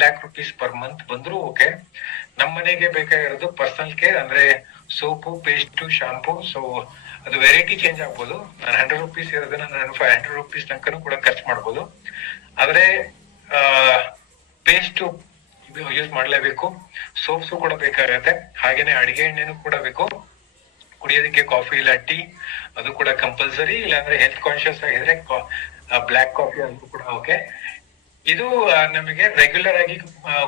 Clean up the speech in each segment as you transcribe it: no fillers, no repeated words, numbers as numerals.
1,00,000 rupees per month ಬಂದ್ರು okay. ನಮ್ಮ ಮನೆಗೆ ಬೇಕಾಗಿರೋದು ಪರ್ಸನಲ್ ಕೇರ್ ಅಂದ್ರೆ ಸೋಪು, ಪೇಸ್ಟ್, ಶಾಂಪೂ. ಸೊ ಅದು ವೆರೈಟಿ ಚೇಂಜ್ ಆಗ್ಬೋದು. ನಾನು 100 rupees ಇರೋದನ್ನ ನಾನು 500 rupees ತನಕನೂ ಕೂಡ ಖರ್ಚು ಮಾಡ್ಬೋದು. ಆದ್ರೆ ಪೇಸ್ಟ್ ಯೂಸ್ ಮಾಡ್ಲೇಬೇಕು, ಸೋಪ್ಸು ಕೂಡ ಬೇಕಾಗತ್ತೆ, ಹಾಗೇನೆ ಅಡಿಗೆ ಎಣ್ಣೆನೂ ಕೂಡ ಬೇಕು. ಕುಡಿಯೋದಕ್ಕೆ ಕಾಫಿ ಇಲ್ಲ ಟೀ ಅದು ಕೂಡ ಕಂಪಲ್ಸರಿ. ಇಲ್ಲಾಂದ್ರೆ ಹೆಲ್ತ್ ಕಾನ್ಶಿಯಸ್ ಆಗಿದ್ರೆ ಬ್ಲಾಕ್ ಕಾಫಿ ಅಂತೂ ಕೂಡ ಓಕೆ. ಇದು ನಮಗೆ ರೆಗ್ಯುಲರ್ ಆಗಿ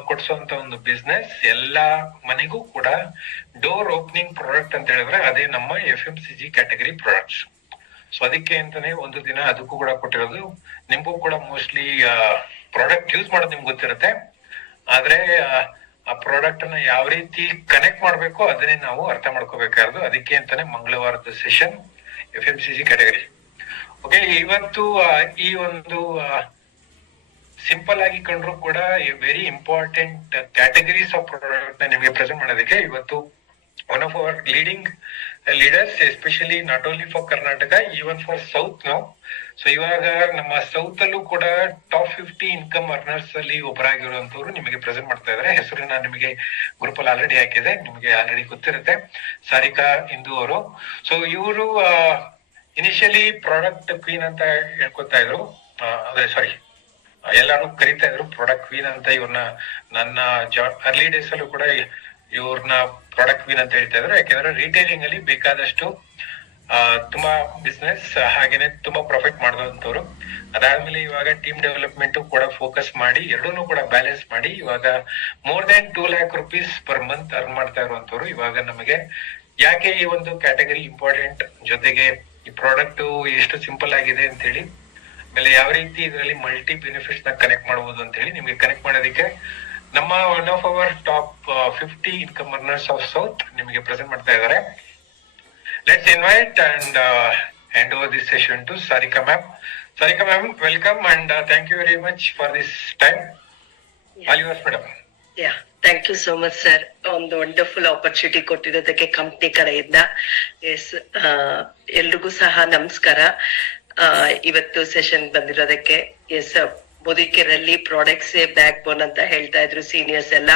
ಕೊಡ್ಸುವಂತ ಒಂದು ಬಿಸ್ನೆಸ್. ಎಲ್ಲಾ ಮನೆಗೂ ಕೂಡ ಡೋರ್ ಓಪನಿಂಗ್ ಪ್ರಾಡಕ್ಟ್ ಅಂತ ಹೇಳಿದ್ರೆ ಅದೇ ನಮ್ಮ FMCG ಕ್ಯಾಟಗರಿ ಪ್ರಾಡಕ್ಟ್ಸ್. ಸೊ ಅದಕ್ಕೆ ಅಂತಾನೆ ಒಂದು ದಿನ ಅದಕ್ಕೂ ಕೂಡ ಕೊಟ್ಟಿರೋದು. ನಿಮ್ಗೂ ಕೂಡ ಮೋಸ್ಟ್ಲಿ ಪ್ರಾಡಕ್ಟ್ ಯೂಸ್ ಮಾಡೋದು ನಿಮ್ಗೆ ಗೊತ್ತಿರುತ್ತೆ, ಆದ್ರೆ ಆ ಪ್ರಾಡಕ್ಟ್ ಅನ್ನ ಯಾವ ರೀತಿ ಕನೆಕ್ಟ್ ಮಾಡ್ಬೇಕು ಅದನ್ನೇ ನಾವು ಅರ್ಥ ಮಾಡ್ಕೋಬೇಕಾದ್ರು. ಅದಕ್ಕೆ ಅಂತಾನೆ ಮಂಗಳವಾರದ ಸೆಷನ್ FMCG ಕ್ಯಾಟಗರಿ. ಓಕೆ, ಇವತ್ತು ಈ ಒಂದು ಸಿಂಪಲ್ ಆಗಿ ಕಂಡ್ರು ಕೂಡ very important categories of product ನ ನಿಮಗೆ ಪ್ರೆಸೆಂಟ್ ಮಾಡೋದಕ್ಕೆ ಇವತ್ತು one of hour leading leaders, especially not only for Karnataka, even for south ನಾವು. ಸೊ ಇವಾಗ ನಮ್ಮ ಸೌತ್ ಅಲ್ಲೂ ಕೂಡ ಟಾಪ್ 50 ಇನ್ಕಮ್ ಅರ್ನರ್ಸ್ ಅಲ್ಲಿ ಒಬ್ಬರಾಗಿರುವಂತವ್ರು ನಿಮಗೆ ಪ್ರೆಸೆಂಟ್ ಮಾಡ್ತಾ ಇದ್ದಾರೆ. ಹೆಸರನ್ನ ನಿಮಗೆ ಗ್ರೂಪ್ ಅಲ್ಲಿ ಆಲ್ರೆಡಿ ಹಾಕಿದೆ, ನಿಮಗೆ ಆಲ್ರೆಡಿ ಗೊತ್ತಿರುತ್ತೆ, ಸಾರಿಕಾ ಇಂದು ಅವರು. ಸೊ ಇವರು ಇನಿಷಿಯಲಿ ಪ್ರಾಡಕ್ಟ್ ಕ್ವೀನ್ ಅಂತ ಹೇಳ್ಕೊತಾ ಇದ್ರು, ಅದೇ ಸಾರಿ ಎಲ್ಲಾರು ಕರಿತಾ ಇದ್ರು ಪ್ರಾಡಕ್ಟ್ ಕ್ವೀನ್ ಅಂತ. ಇವ್ರನ್ನ ನನ್ನ ಅರ್ಲಿ ಡೇಸ್ ಅಲ್ಲೂ ಕೂಡ ಇವ್ರನ್ನ ಪ್ರಾಡಕ್ಟ್ ಕ್ವೀನ್ ಅಂತ ಹೇಳ್ತಾ ಇದ್ರು. ಯಾಕೆಂದ್ರೆ ರಿಟೇಲಿಂಗ್ ಅಲ್ಲಿ ಬೇಕಾದಷ್ಟು ತುಂಬಾ ಬಿಸ್ನೆಸ್ ಹಾಗೇನೆ ತುಂಬಾ ಪ್ರಾಫಿಟ್ ಮಾಡಿದಂತವ್ರು. ಅದಾದ್ಮೇಲೆ ಇವಾಗ ಟೀಮ್ ಡೆವಲಪ್ಮೆಂಟ್ ಕೂಡ ಫೋಕಸ್ ಮಾಡಿ ಎರಡೂನು ಕೂಡ ಬ್ಯಾಲೆನ್ಸ್ ಮಾಡಿ ಇವಾಗ more than 2,00,000 rupees per month earn ಮಾಡ್ತಾ ಇರುವಂತವ್ರು. ಇವಾಗ ನಮಗೆ ಯಾಕೆ ಈ ಒಂದು ಕ್ಯಾಟಗರಿ ಇಂಪಾರ್ಟೆಂಟ್, ಜೊತೆಗೆ ಈ ಪ್ರಾಡಕ್ಟ್ ಎಷ್ಟು ಸಿಂಪಲ್ ಆಗಿದೆ ಅಂತ ಹೇಳಿ, ಆಮೇಲೆ ಯಾವ ರೀತಿ ಇದರಲ್ಲಿ ಮಲ್ಟಿ ಬೆನಿಫಿಟ್ಸ್ ನ ಕನೆಕ್ಟ್ ಮಾಡಬಹುದು ಅಂತ ಹೇಳಿ ನಿಮ್ಗೆ ಕನೆಕ್ಟ್ ಮಾಡೋದಕ್ಕೆ ನಮ್ಮ one of our top 50 income earners of south ನಿಮಗೆ ಪ್ರೆಸೆಂಟ್ ಮಾಡ್ತಾ ಇದ್ದಾರೆ. Let's invite and hand over this session to Sarika ma'am. Sarika ma'am, welcome and thank you very much for this time. All yours madam. Thank you so much sir, ಒಂದು wonderful opportunity ಕೊಟ್ಟಿರೋದಕ್ಕೆ company ಕಡೆಯಿಂದ. Yes, ಎಲ್ರಿಗೂ ಸಹ ನಮಸ್ಕಾರ. ಇವತ್ತು session ಬಂದಿರೋದಕ್ಕೆ. Yes, ಮುದುಕಿರಲ್ಲಿ products backbone ಅಂತ ಹೇಳ್ತಾ ಇದ್ರು ಸೀನಿಯರ್ಸ್ ಎಲ್ಲ.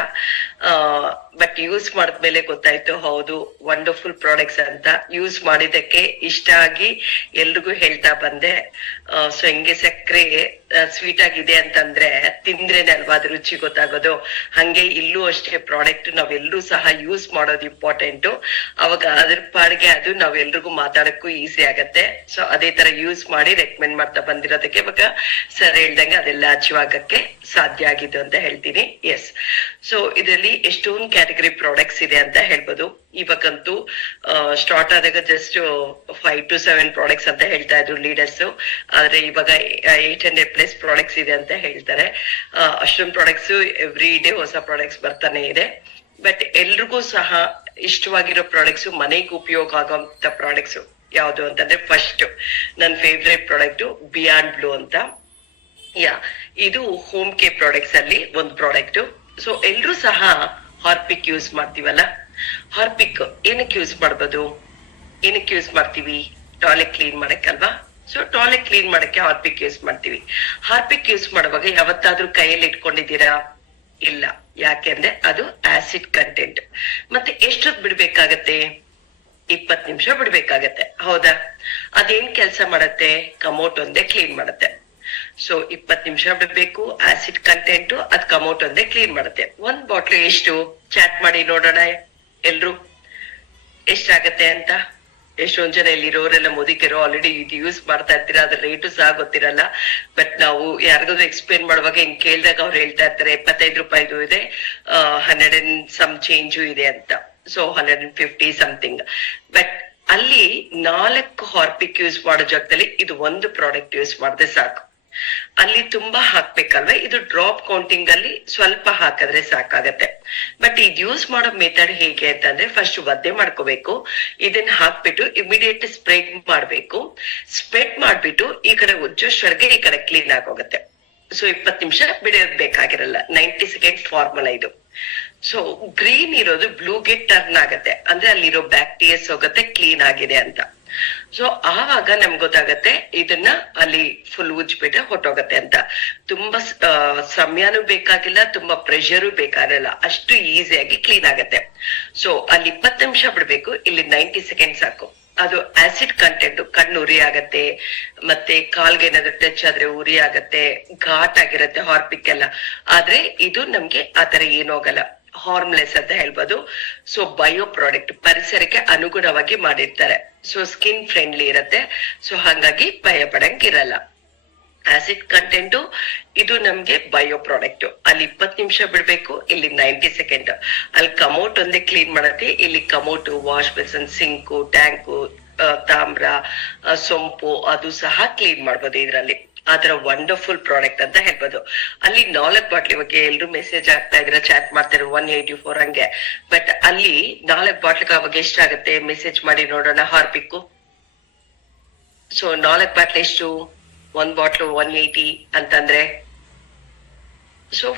ಬಟ್ ಯೂಸ್ ಮಾಡಿದ್ಮೇಲೆ ಗೊತ್ತಾಯ್ತು, ಹೌದು ವಂಡರ್ಫುಲ್ ಪ್ರಾಡಕ್ಟ್ಸ್ ಅಂತ. ಯೂಸ್ ಮಾಡಿದಕ್ಕೆ ಇಷ್ಟ ಆಗಿ ಎಲ್ರಿಗೂ ಹೇಳ್ತಾ ಬಂದೆ. ಸೊ ಹೆಂಗೆ ಸಕ್ಕರೆ ಸ್ವೀಟ್ ಆಗಿದೆ ಅಂತಂದ್ರೆ ತಿಂದ್ರೇನೆ ಅಲ್ವಾ ಅದ್ರ ರುಚಿ ಗೊತ್ತಾಗೋದು, ಹಂಗೆ ಇಲ್ಲೂ ಅಷ್ಟೇ ಪ್ರಾಡಕ್ಟ್ ನಾವೆಲ್ಲರೂ ಸಹ ಯೂಸ್ ಮಾಡೋದು ಇಂಪಾರ್ಟೆಂಟು. ಅವಾಗ ಅದ್ರ ಪಾಡಿಗೆ ಅದು ನಾವೆಲ್ರಿಗೂ ಮಾತಾಡಕ್ಕೂ ಈಸಿ ಆಗತ್ತೆ. ಸೊ ಅದೇ ತರ ಯೂಸ್ ಮಾಡಿ ರೆಕಮೆಂಡ್ ಮಾಡ್ತಾ ಬಂದಿರೋದಕ್ಕೆ ಇವಾಗ ಸರ್ ಹೇಳ್ದಂಗೆ ಅದೆಲ್ಲ ಅಚೀವ್ ಆಗಕ್ಕೆ ಸಾಧ್ಯ ಆಗಿದ್ದು ಅಂತ ಹೇಳ್ತೀನಿ. ಎಸ್, ಸೊ ಇದರಲ್ಲಿ ಎಷ್ಟೊಂದು ಕ್ಯಾಟಗರಿ ಪ್ರಾಡಕ್ಟ್ಸ್ ಇದೆ ಅಂತ ಹೇಳ್ಬೋದು. ಇವಾಗಂತೂ ಸ್ಟಾರ್ಟ್ ಆದಾಗ ಜಸ್ಟ್ 5 to 7 ಪ್ರಾಡಕ್ಟ್ಸ್ ಅಂತ ಹೇಳ್ತಾ ಇದ್ರು ಲೀಡರ್ಸ್, ಆದ್ರೆ ಇವಾಗ 800+ ಪ್ರಾಡಕ್ಟ್ಸ್ ಇದೆ ಅಂತ ಹೇಳ್ತಾರೆ. ಅಷ್ಟೊಂದು ಪ್ರಾಡಕ್ಟ್ಸ್ ಎವ್ರಿ ಡೇ ಹೊಸ ಪ್ರಾಡಕ್ಟ್ಸ್ ಬರ್ತಾನೆ ಇದೆ. ಬಟ್ ಎಲ್ರಿಗೂ ಸಹ ಇಷ್ಟವಾಗಿರೋ ಪ್ರಾಡಕ್ಟ್ಸ್, ಮನೆಗೆ ಉಪಯೋಗ ಆಗೋಂತ ಪ್ರಾಡಕ್ಟ್ಸ್ ಯಾವ್ದು ಅಂತಂದ್ರೆ ಫಸ್ಟ್ ನನ್ನ ಫೇವ್ರೆಟ್ ಪ್ರಾಡಕ್ಟ್ ಬಿಯಾಂಡ್ ಬ್ಲೂ ಅಂತ. ಇದು ಹೋಮ್ ಕೇರ್ ಪ್ರಾಡಕ್ಟ್ಸ್ ಅಲ್ಲಿ ಒಂದು ಪ್ರಾಡಕ್ಟ್. ಸೊ ಎಲ್ರು ಸಹ ಹಾರ್ಪಿಕ್ ಯೂಸ್ ಮಾಡ್ತೀವಲ್ಲ, ಹಾರ್ಪಿಕ್ ಏನಕ್ಕೆ ಯೂಸ್ ಮಾಡ್ಬೋದು, ಏನಕ್ಕೆ ಯೂಸ್ ಮಾಡ್ತೀವಿ? ಟಾಯ್ಲೆಟ್ ಕ್ಲೀನ್ ಮಾಡಕ್ಕಲ್ವಾ. ಸೊ ಟಾಯ್ಲೆಟ್ ಕ್ಲೀನ್ ಮಾಡಕ್ಕೆ ಹಾರ್ಪಿಕ್ ಯೂಸ್ ಮಾಡ್ತೀವಿ. ಹಾರ್ಪಿಕ್ ಯೂಸ್ ಮಾಡುವಾಗ ಯಾವತ್ತಾದ್ರೂ ಕೈಯಲ್ಲಿ ಇಟ್ಕೊಂಡಿದ್ದೀರಾ? ಇಲ್ಲ. ಯಾಕೆಂದ್ರೆ ಅದು ಆಸಿಡ್ ಕಂಟೆಂಟ್. ಮತ್ತೆ ಎಷ್ಟೊತ್ತು ಬಿಡ್ಬೇಕಾಗತ್ತೆ? 20 ನಿಮಿಷ ಬಿಡ್ಬೇಕಾಗತ್ತೆ, ಹೌದಾ? ಅದೇನ್ ಕೆಲ್ಸ ಮಾಡತ್ತೆ? ಕಮೋಟ್ ಒಂದೇ ಕ್ಲೀನ್ ಮಾಡತ್ತೆ. ಸೊ 20 ನಿಮಿಷ ಬಿಡ್ಬೇಕು. ಆಸಿಡ್ ಕಂಟೆಂಟ್ ಅದ್ ಕಮೋಟ್ ಒಂದೇ ಕ್ಲೀನ್ ಮಾಡುತ್ತೆ. ಒಂದ್ ಬಾಟ್ಲ್ ಎಷ್ಟು? ಚಾಟ್ ಮಾಡಿ ನೋಡೋಣ ಎಲ್ರು ಎಷ್ಟಾಗತ್ತೆ ಅಂತ. ಎಷ್ಟೊಂದ್ ಜನ ಇಲ್ಲಿರೋರೆಲ್ಲ ಮುದುಕಿರೋ ಆಲ್ರೆಡಿ ಇದು ಯೂಸ್ ಮಾಡ್ತಾ ಇರ್ತೀರಾ, ಅದ್ರ ರೇಟು ಸಹ ಗೊತ್ತಿರಲ್ಲ. ಬಟ್ ನಾವು ಯಾರಿಗಾದ್ರು ಎಕ್ಸ್ಪ್ಲೇನ್ ಮಾಡುವಾಗ ಹಿಂಗ್ ಕೇಳಿದಾಗ ಅವ್ರು ಹೇಳ್ತಾ ಇರ್ತಾರೆ 25 ರೂಪಾಯಿದು ಇದೆ, 100 and some ಚೇಂಜು ಇದೆ ಅಂತ. So 150 something. ಬಟ್ ಅಲ್ಲಿ 4 ಹಾರ್ಪಿಕ್ ಯೂಸ್ ಮಾಡೋ ಜಾಗದಲ್ಲಿ ಇದು ಒಂದು ಪ್ರಾಡಕ್ಟ್ ಯೂಸ್ ಮಾಡಿದ್ರೆ ಸಾಕು. ಅಲ್ಲಿ ತುಂಬಾ ಹಾಕ್ಬೇಕಲ್ವಾ, ಇದು ಡ್ರಾಪ್ ಕೌಂಟಿಂಗ್ ಅಲ್ಲಿ ಸ್ವಲ್ಪ ಹಾಕಿದ್ರೆ ಸಾಕಾಗತ್ತೆ. ಬಟ್ ಇದು ಯೂಸ್ ಮಾಡೋ ಮೆಥಡ್ ಹೇಗೆ ಅಂತಂದ್ರೆ ಫಸ್ಟ್ ಒದ್ದೆ ಮಾಡ್ಕೋಬೇಕು. ಇದನ್ನ ಹಾಕ್ಬಿಟ್ಟು ಇಮಿಡಿಯೇಟ್ ಸ್ಪ್ರೆಡ್ ಮಾಡ್ಬೇಕು. ಸ್ಪ್ರೆಡ್ ಮಾಡ್ಬಿಟ್ಟು ಈ ಕಡೆ ಉಜ್ಜೋಷ್ಟವರೆಗೆ ಈ ಕಡೆ ಕ್ಲೀನ್ ಆಗೋಗುತ್ತೆ. ಸೊ 20 ನಿಮಿಷ ಬಿಡೋದ್ ಬೇಕಾಗಿರಲ್ಲ. 90 ಸೆಕೆಂಡ್ ಫಾರ್ಮುಲಾ ಇದು. ಸೊ ಗ್ರೀನ್ ಇರೋದು ಬ್ಲೂಗೆ ಟರ್ನ್ ಆಗತ್ತೆ, ಅಂದ್ರೆ ಅಲ್ಲಿರೋ ಬ್ಯಾಕ್ಟೀರಿಯಾಸ್ ಹೋಗುತ್ತೆ, ಕ್ಲೀನ್ ಆಗಿದೆ ಅಂತ. ಸೊ ಆವಾಗ ನಮ್ಗೆ ಗೊತ್ತಾಗತ್ತೆ ಇದನ್ನ ಅಲ್ಲಿ ಫುಲ್ ಉಜ್ಬಿಟ್ರೆ ಹೊಟ್ಟೋಗತ್ತೆ ಅಂತ. ತುಂಬಾ ಸಮಯನೂ ಬೇಕಾಗಿಲ್ಲ, ತುಂಬಾ ಪ್ರೆಷರು ಬೇಕಾಗಿಲ್ಲ, ಅಷ್ಟು ಈಸಿಯಾಗಿ ಕ್ಲೀನ್ ಆಗತ್ತೆ. ಸೊ ಅಲ್ಲಿ 20 ನಿಮಿಷ ಬಿಡ್ಬೇಕು, ಇಲ್ಲಿ 90 ಸೆಕೆಂಡ್ ಸಾಕು. ಅದು ಆಸಿಡ್ ಕಂಟೆಂಟ್ ಕಣ್ಣು ಉರಿ ಆಗತ್ತೆ, ಮತ್ತೆ ಕಾಲ್ಗೆ ಏನಾದ್ರು ಟಚ್ ಆದ್ರೆ ಉರಿ ಆಗತ್ತೆ, ಘಾಟ್ ಆಗಿರತ್ತೆ ಹಾರ್ಪಿಕ್ ಎಲ್ಲ. ಆದ್ರೆ ಇದು ನಮ್ಗೆ ಆತರ ಏನೂ ಆಗಲ್ಲ, ಹಾರ್ಮ್ಲೆಸ್ ಅಂತ ಹೇಳ್ಬೋದು. ಸೊ ಬಯೋ ಪ್ರಾಡಕ್ಟ್, ಪರಿಸರಕ್ಕೆ ಅನುಗುಣವಾಗಿ ಮಾಡಿರ್ತಾರೆ. ಸೊ ಸ್ಕಿನ್ ಫ್ರೆಂಡ್ಲಿ ಇರತ್ತೆ. ಸೊ ಹಾಗಾಗಿ ಭಯ ಪಡಂಗಿರಲ್ಲ. ಆಸಿಡ್ ಕಂಟೆಂಟು ಇದು ನಮ್ಗೆ ಬಯೋ ಪ್ರಾಡಕ್ಟ್. ಅಲ್ಲಿ 20 ನಿಮಿಷ ಬಿಡ್ಬೇಕು, ಇಲ್ಲಿ 90 ಸೆಕೆಂಡ್. ಅಲ್ಲಿ ಕಮೋಟ್ ಒಂದೇ ಕ್ಲೀನ್ ಮಾಡತ್ತೆ, ಇಲ್ಲಿ ಕಮೋಟು, ವಾಶ್ ಬೇಸನ್, ಸಿಂಕು, ಟ್ಯಾಂಕು, ತಾಮ್ರ, ಸೊಂಪು ಅದು ಸಹ ಕ್ಲೀನ್ ಮಾಡ್ಬೋದು ಇದ್ರಲ್ಲಿ. ಆತರ ವಂಡರ್ಫುಲ್ ಪ್ರಾಡಕ್ಟ್ ಅಂತ ಹೇಳ್ಬೋದು. ಅಲ್ಲಿ 4 ಬಾಟ್ಲಿ ಬಗ್ಗೆ ಎಲ್ರು ಮೆಸೇಜ್ ಆಗ್ತಾ ಇದ್ರ, ಚಾಟ್ ಮಾಡ್ತಾರೆ 184 ಹಂಗೆ. ಬಟ್ ಅಲ್ಲಿ 4 ಬಾಟ್ಲಿಗೆ ಅವಾಗ ಎಷ್ಟಾಗತ್ತೆ ಮೆಸೇಜ್ ಮಾಡಿ ನೋಡೋಣ. ಹಾರ್ಪಿಕ್ಕು ಸೊ 4 ಬಾಟ್ಲಿ ಎಷ್ಟು, 1 ಬಾಟ್ಲು 180 ಅಂತಂದ್ರೆ ಸೊ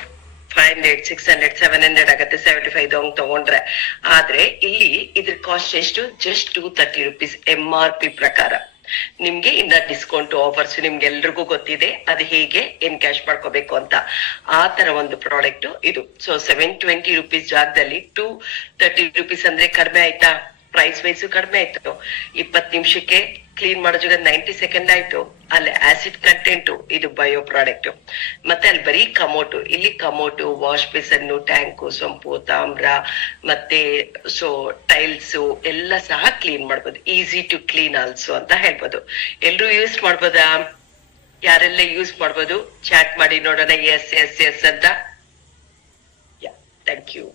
500, 600, 700 ಆಗತ್ತೆ. 75 ಹಂಗ್ ತಗೊಂಡ್ರೆ. ಆದ್ರೆ ಇಲ್ಲಿ ಇದ್ರ ಕಾಸ್ಟ್ ಎಷ್ಟು, ಜಸ್ಟ್ 230 rupees MRP ಪ್ರಕಾರ. ನಿಮ್ಗೆ ಇನ್ನ ಡಿಸ್ಕೌಂಟ್ ಆಫರ್ಸ್ ನಿಮ್ಗೆಲ್ರಿಗೂ ಗೊತ್ತಿದೆ, ಅದು ಹೇಗೆ ಕ್ಯಾಶ್ ಮಾಡ್ಕೋಬೇಕು ಅಂತ. ಆ ತರ ಒಂದು ಪ್ರಾಡಕ್ಟ್ ಇದು. ಸೊ 720 rupees ಜಾಗದಲ್ಲಿ 230 rupees ಅಂದ್ರೆ ಕಡಿಮೆ ಆಯ್ತಾ? ಪ್ರೈಸ್ ವೈಸ್ ಕಡಿಮೆ ಆಯ್ತು. 20 ನಿಮಿಷಕ್ಕೆ ಕ್ಲೀನ್ ಮಾಡೋ ಜಾಗ 90 ಸೆಕೆಂಡ್ ಆಯ್ತು. ಅಲ್ಲಿ ಆಸಿಡ್ ಕಂಟೆಂಟ್, ಇದು ಬಯೋ ಪ್ರಾಡಕ್ಟ್. ಮತ್ತೆ ಅಲ್ಲಿ ಬರೀ ಕಮೋಟು, ಇಲ್ಲಿ ಕಮೋಟು, ವಾಶ್ ಬೇಸನ್ನು, ಟ್ಯಾಂಕು, ಸೊಂಪು, ತಾಮ್ರ, ಮತ್ತೆ ಸೊ ಟೈಲ್ಸ್ ಎಲ್ಲ ಸಹ ಕ್ಲೀನ್ ಮಾಡ್ಬೋದು. ಈಸಿ ಟು ಕ್ಲೀನ್ ಆಲ್ಸೋ ಅಂತ ಹೇಳ್ಬೋದು. ಎಲ್ರು ಯೂಸ್ ಮಾಡ್ಬೋದಾ? ಯಾರೆಲ್ಲ ಯೂಸ್ ಮಾಡ್ಬೋದು ಚಾಟ್ ಮಾಡಿ ನೋಡೋಣ. ಎಸ್ ಎಸ್ ಎಸ್ ಅಂತ. Thank you.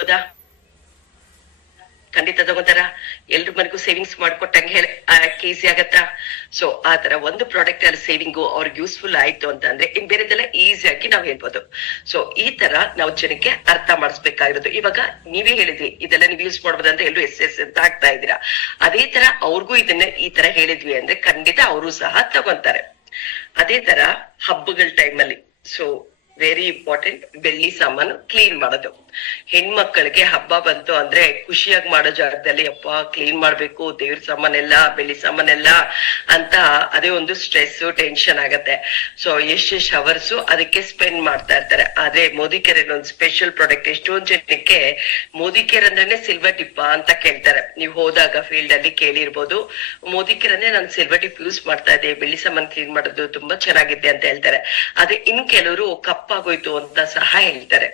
ಹೌದಾ? ಖಂಡಿತ ತಗೋತಾರ. ಎಲ್ರ ಮನೆಗೂ ಸೇವಿಂಗ್ಸ್ ಮಾಡ್ಕೊಟ್ಟಂಗೆ ಈಸಿ ಆಗತ್ತಾ? ಸೊ ಆತರ ಒಂದು ಪ್ರಾಡಕ್ಟ್ ಅಲ್ಲಿ ಸೇವಿಂಗು ಅವ್ರಿಗೆ ಯೂಸ್ಫುಲ್ ಆಯ್ತು ಅಂತ ಅಂದ್ರೆ ಇನ್ ಬೇರೆದೆಲ್ಲ ಈಸಿಯಾಗಿ ನಾವ್ ಹೇಳ್ಬೋದು. ಸೊ ಈ ತರ ನಾವು ಜನಕ್ಕೆ ಅರ್ಥ ಮಾಡಿಸ್ಬೇಕಾಗಿರೋದು. ಇವಾಗ ನೀವೇ ಹೇಳಿದ್ವಿ ಇದೆಲ್ಲ ನೀವು ಯೂಸ್ ಮಾಡ್ಬೋದು ಅಂತ, ಎಲ್ಲರೂ ಎಸ್ ಎಸ್ ಅಂತ ಆಗ್ತಾ ಇದ್ದೀರಾ. ಅದೇ ತರ ಅವ್ರಿಗೂ ಇದನ್ನ ಈ ತರ ಹೇಳಿದ್ವಿ ಅಂದ್ರೆ ಖಂಡಿತ ಅವರು ಸಹ ತಗೊಂತಾರೆ. ಅದೇ ತರ ಹಬ್ಬಗಳ ಟೈಮಲ್ಲಿ ಸೊ ವೆರಿ ಇಂಪಾರ್ಟೆಂಟ್, ಬೆಳ್ಳಿ ಸಾಮಾನು ಕ್ಲೀನ್ ಮಾಡೋದು. ಹೆಣ್ಮಕ್ಳಿಗೆ ಹಬ್ಬ ಬಂತು ಅಂದ್ರೆ ಖುಷಿಯಾಗಿ ಮಾಡೋ ಜಾಗದಲ್ಲಿ ಅಪ್ಪ ಕ್ಲೀನ್ ಮಾಡ್ಬೇಕು, ದೇವ್ರ ಸಾಮಾನೆಲ್ಲ, ಬೆಳ್ಳಿ ಸಾಮಾನೆಲ್ಲ ಅಂತ ಅದೇ ಒಂದು ಸ್ಟ್ರೆಸ್, ಟೆನ್ಷನ್ ಆಗತ್ತೆ. ಸೊ ಎಷ್ಟೆಷ್ಟು ಅವರ್ಸು ಅದಕ್ಕೆ ಸ್ಪೆಂಡ್ ಮಾಡ್ತಾ ಇರ್ತಾರೆ. ಆದ್ರೆ ಮೋದಿಕೇರ್ ಒಂದು ಸ್ಪೆಷಲ್ ಪ್ರಾಡಕ್ಟ್. ಎಷ್ಟೊಂದ್ ಜನಕ್ಕೆ ಮೋದಿಕೇರ್ ಅಂದ್ರೇನೆ ಸಿಲ್ವರ್ ಟಿಪ್ ಅಂತ ಕೇಳ್ತಾರೆ. ನೀವು ಹೋದಾಗ ಫೀಲ್ಡ್ ಅಲ್ಲಿ ಕೇಳಿರ್ಬೋದು, ಮೋದಿಕೇರ್ ಅಂದ್ರೆ ನಾನು ಸಿಲ್ವರ್ ಟಿಪ್ ಯೂಸ್ ಮಾಡ್ತಾ ಇದ್ದೆ, ಬೆಳ್ಳಿ ಸಾಮಾನು ಕ್ಲೀನ್ ಮಾಡೋದು ತುಂಬಾ ಚೆನ್ನಾಗಿದೆ ಅಂತ ಹೇಳ್ತಾರೆ. ಆದ್ರೆ ಇನ್ ಕೆಲವರು ಕಪ್ಪಾಗೋಯ್ತು ಅಂತ ಸಹ ಹೇಳ್ತಾರೆ.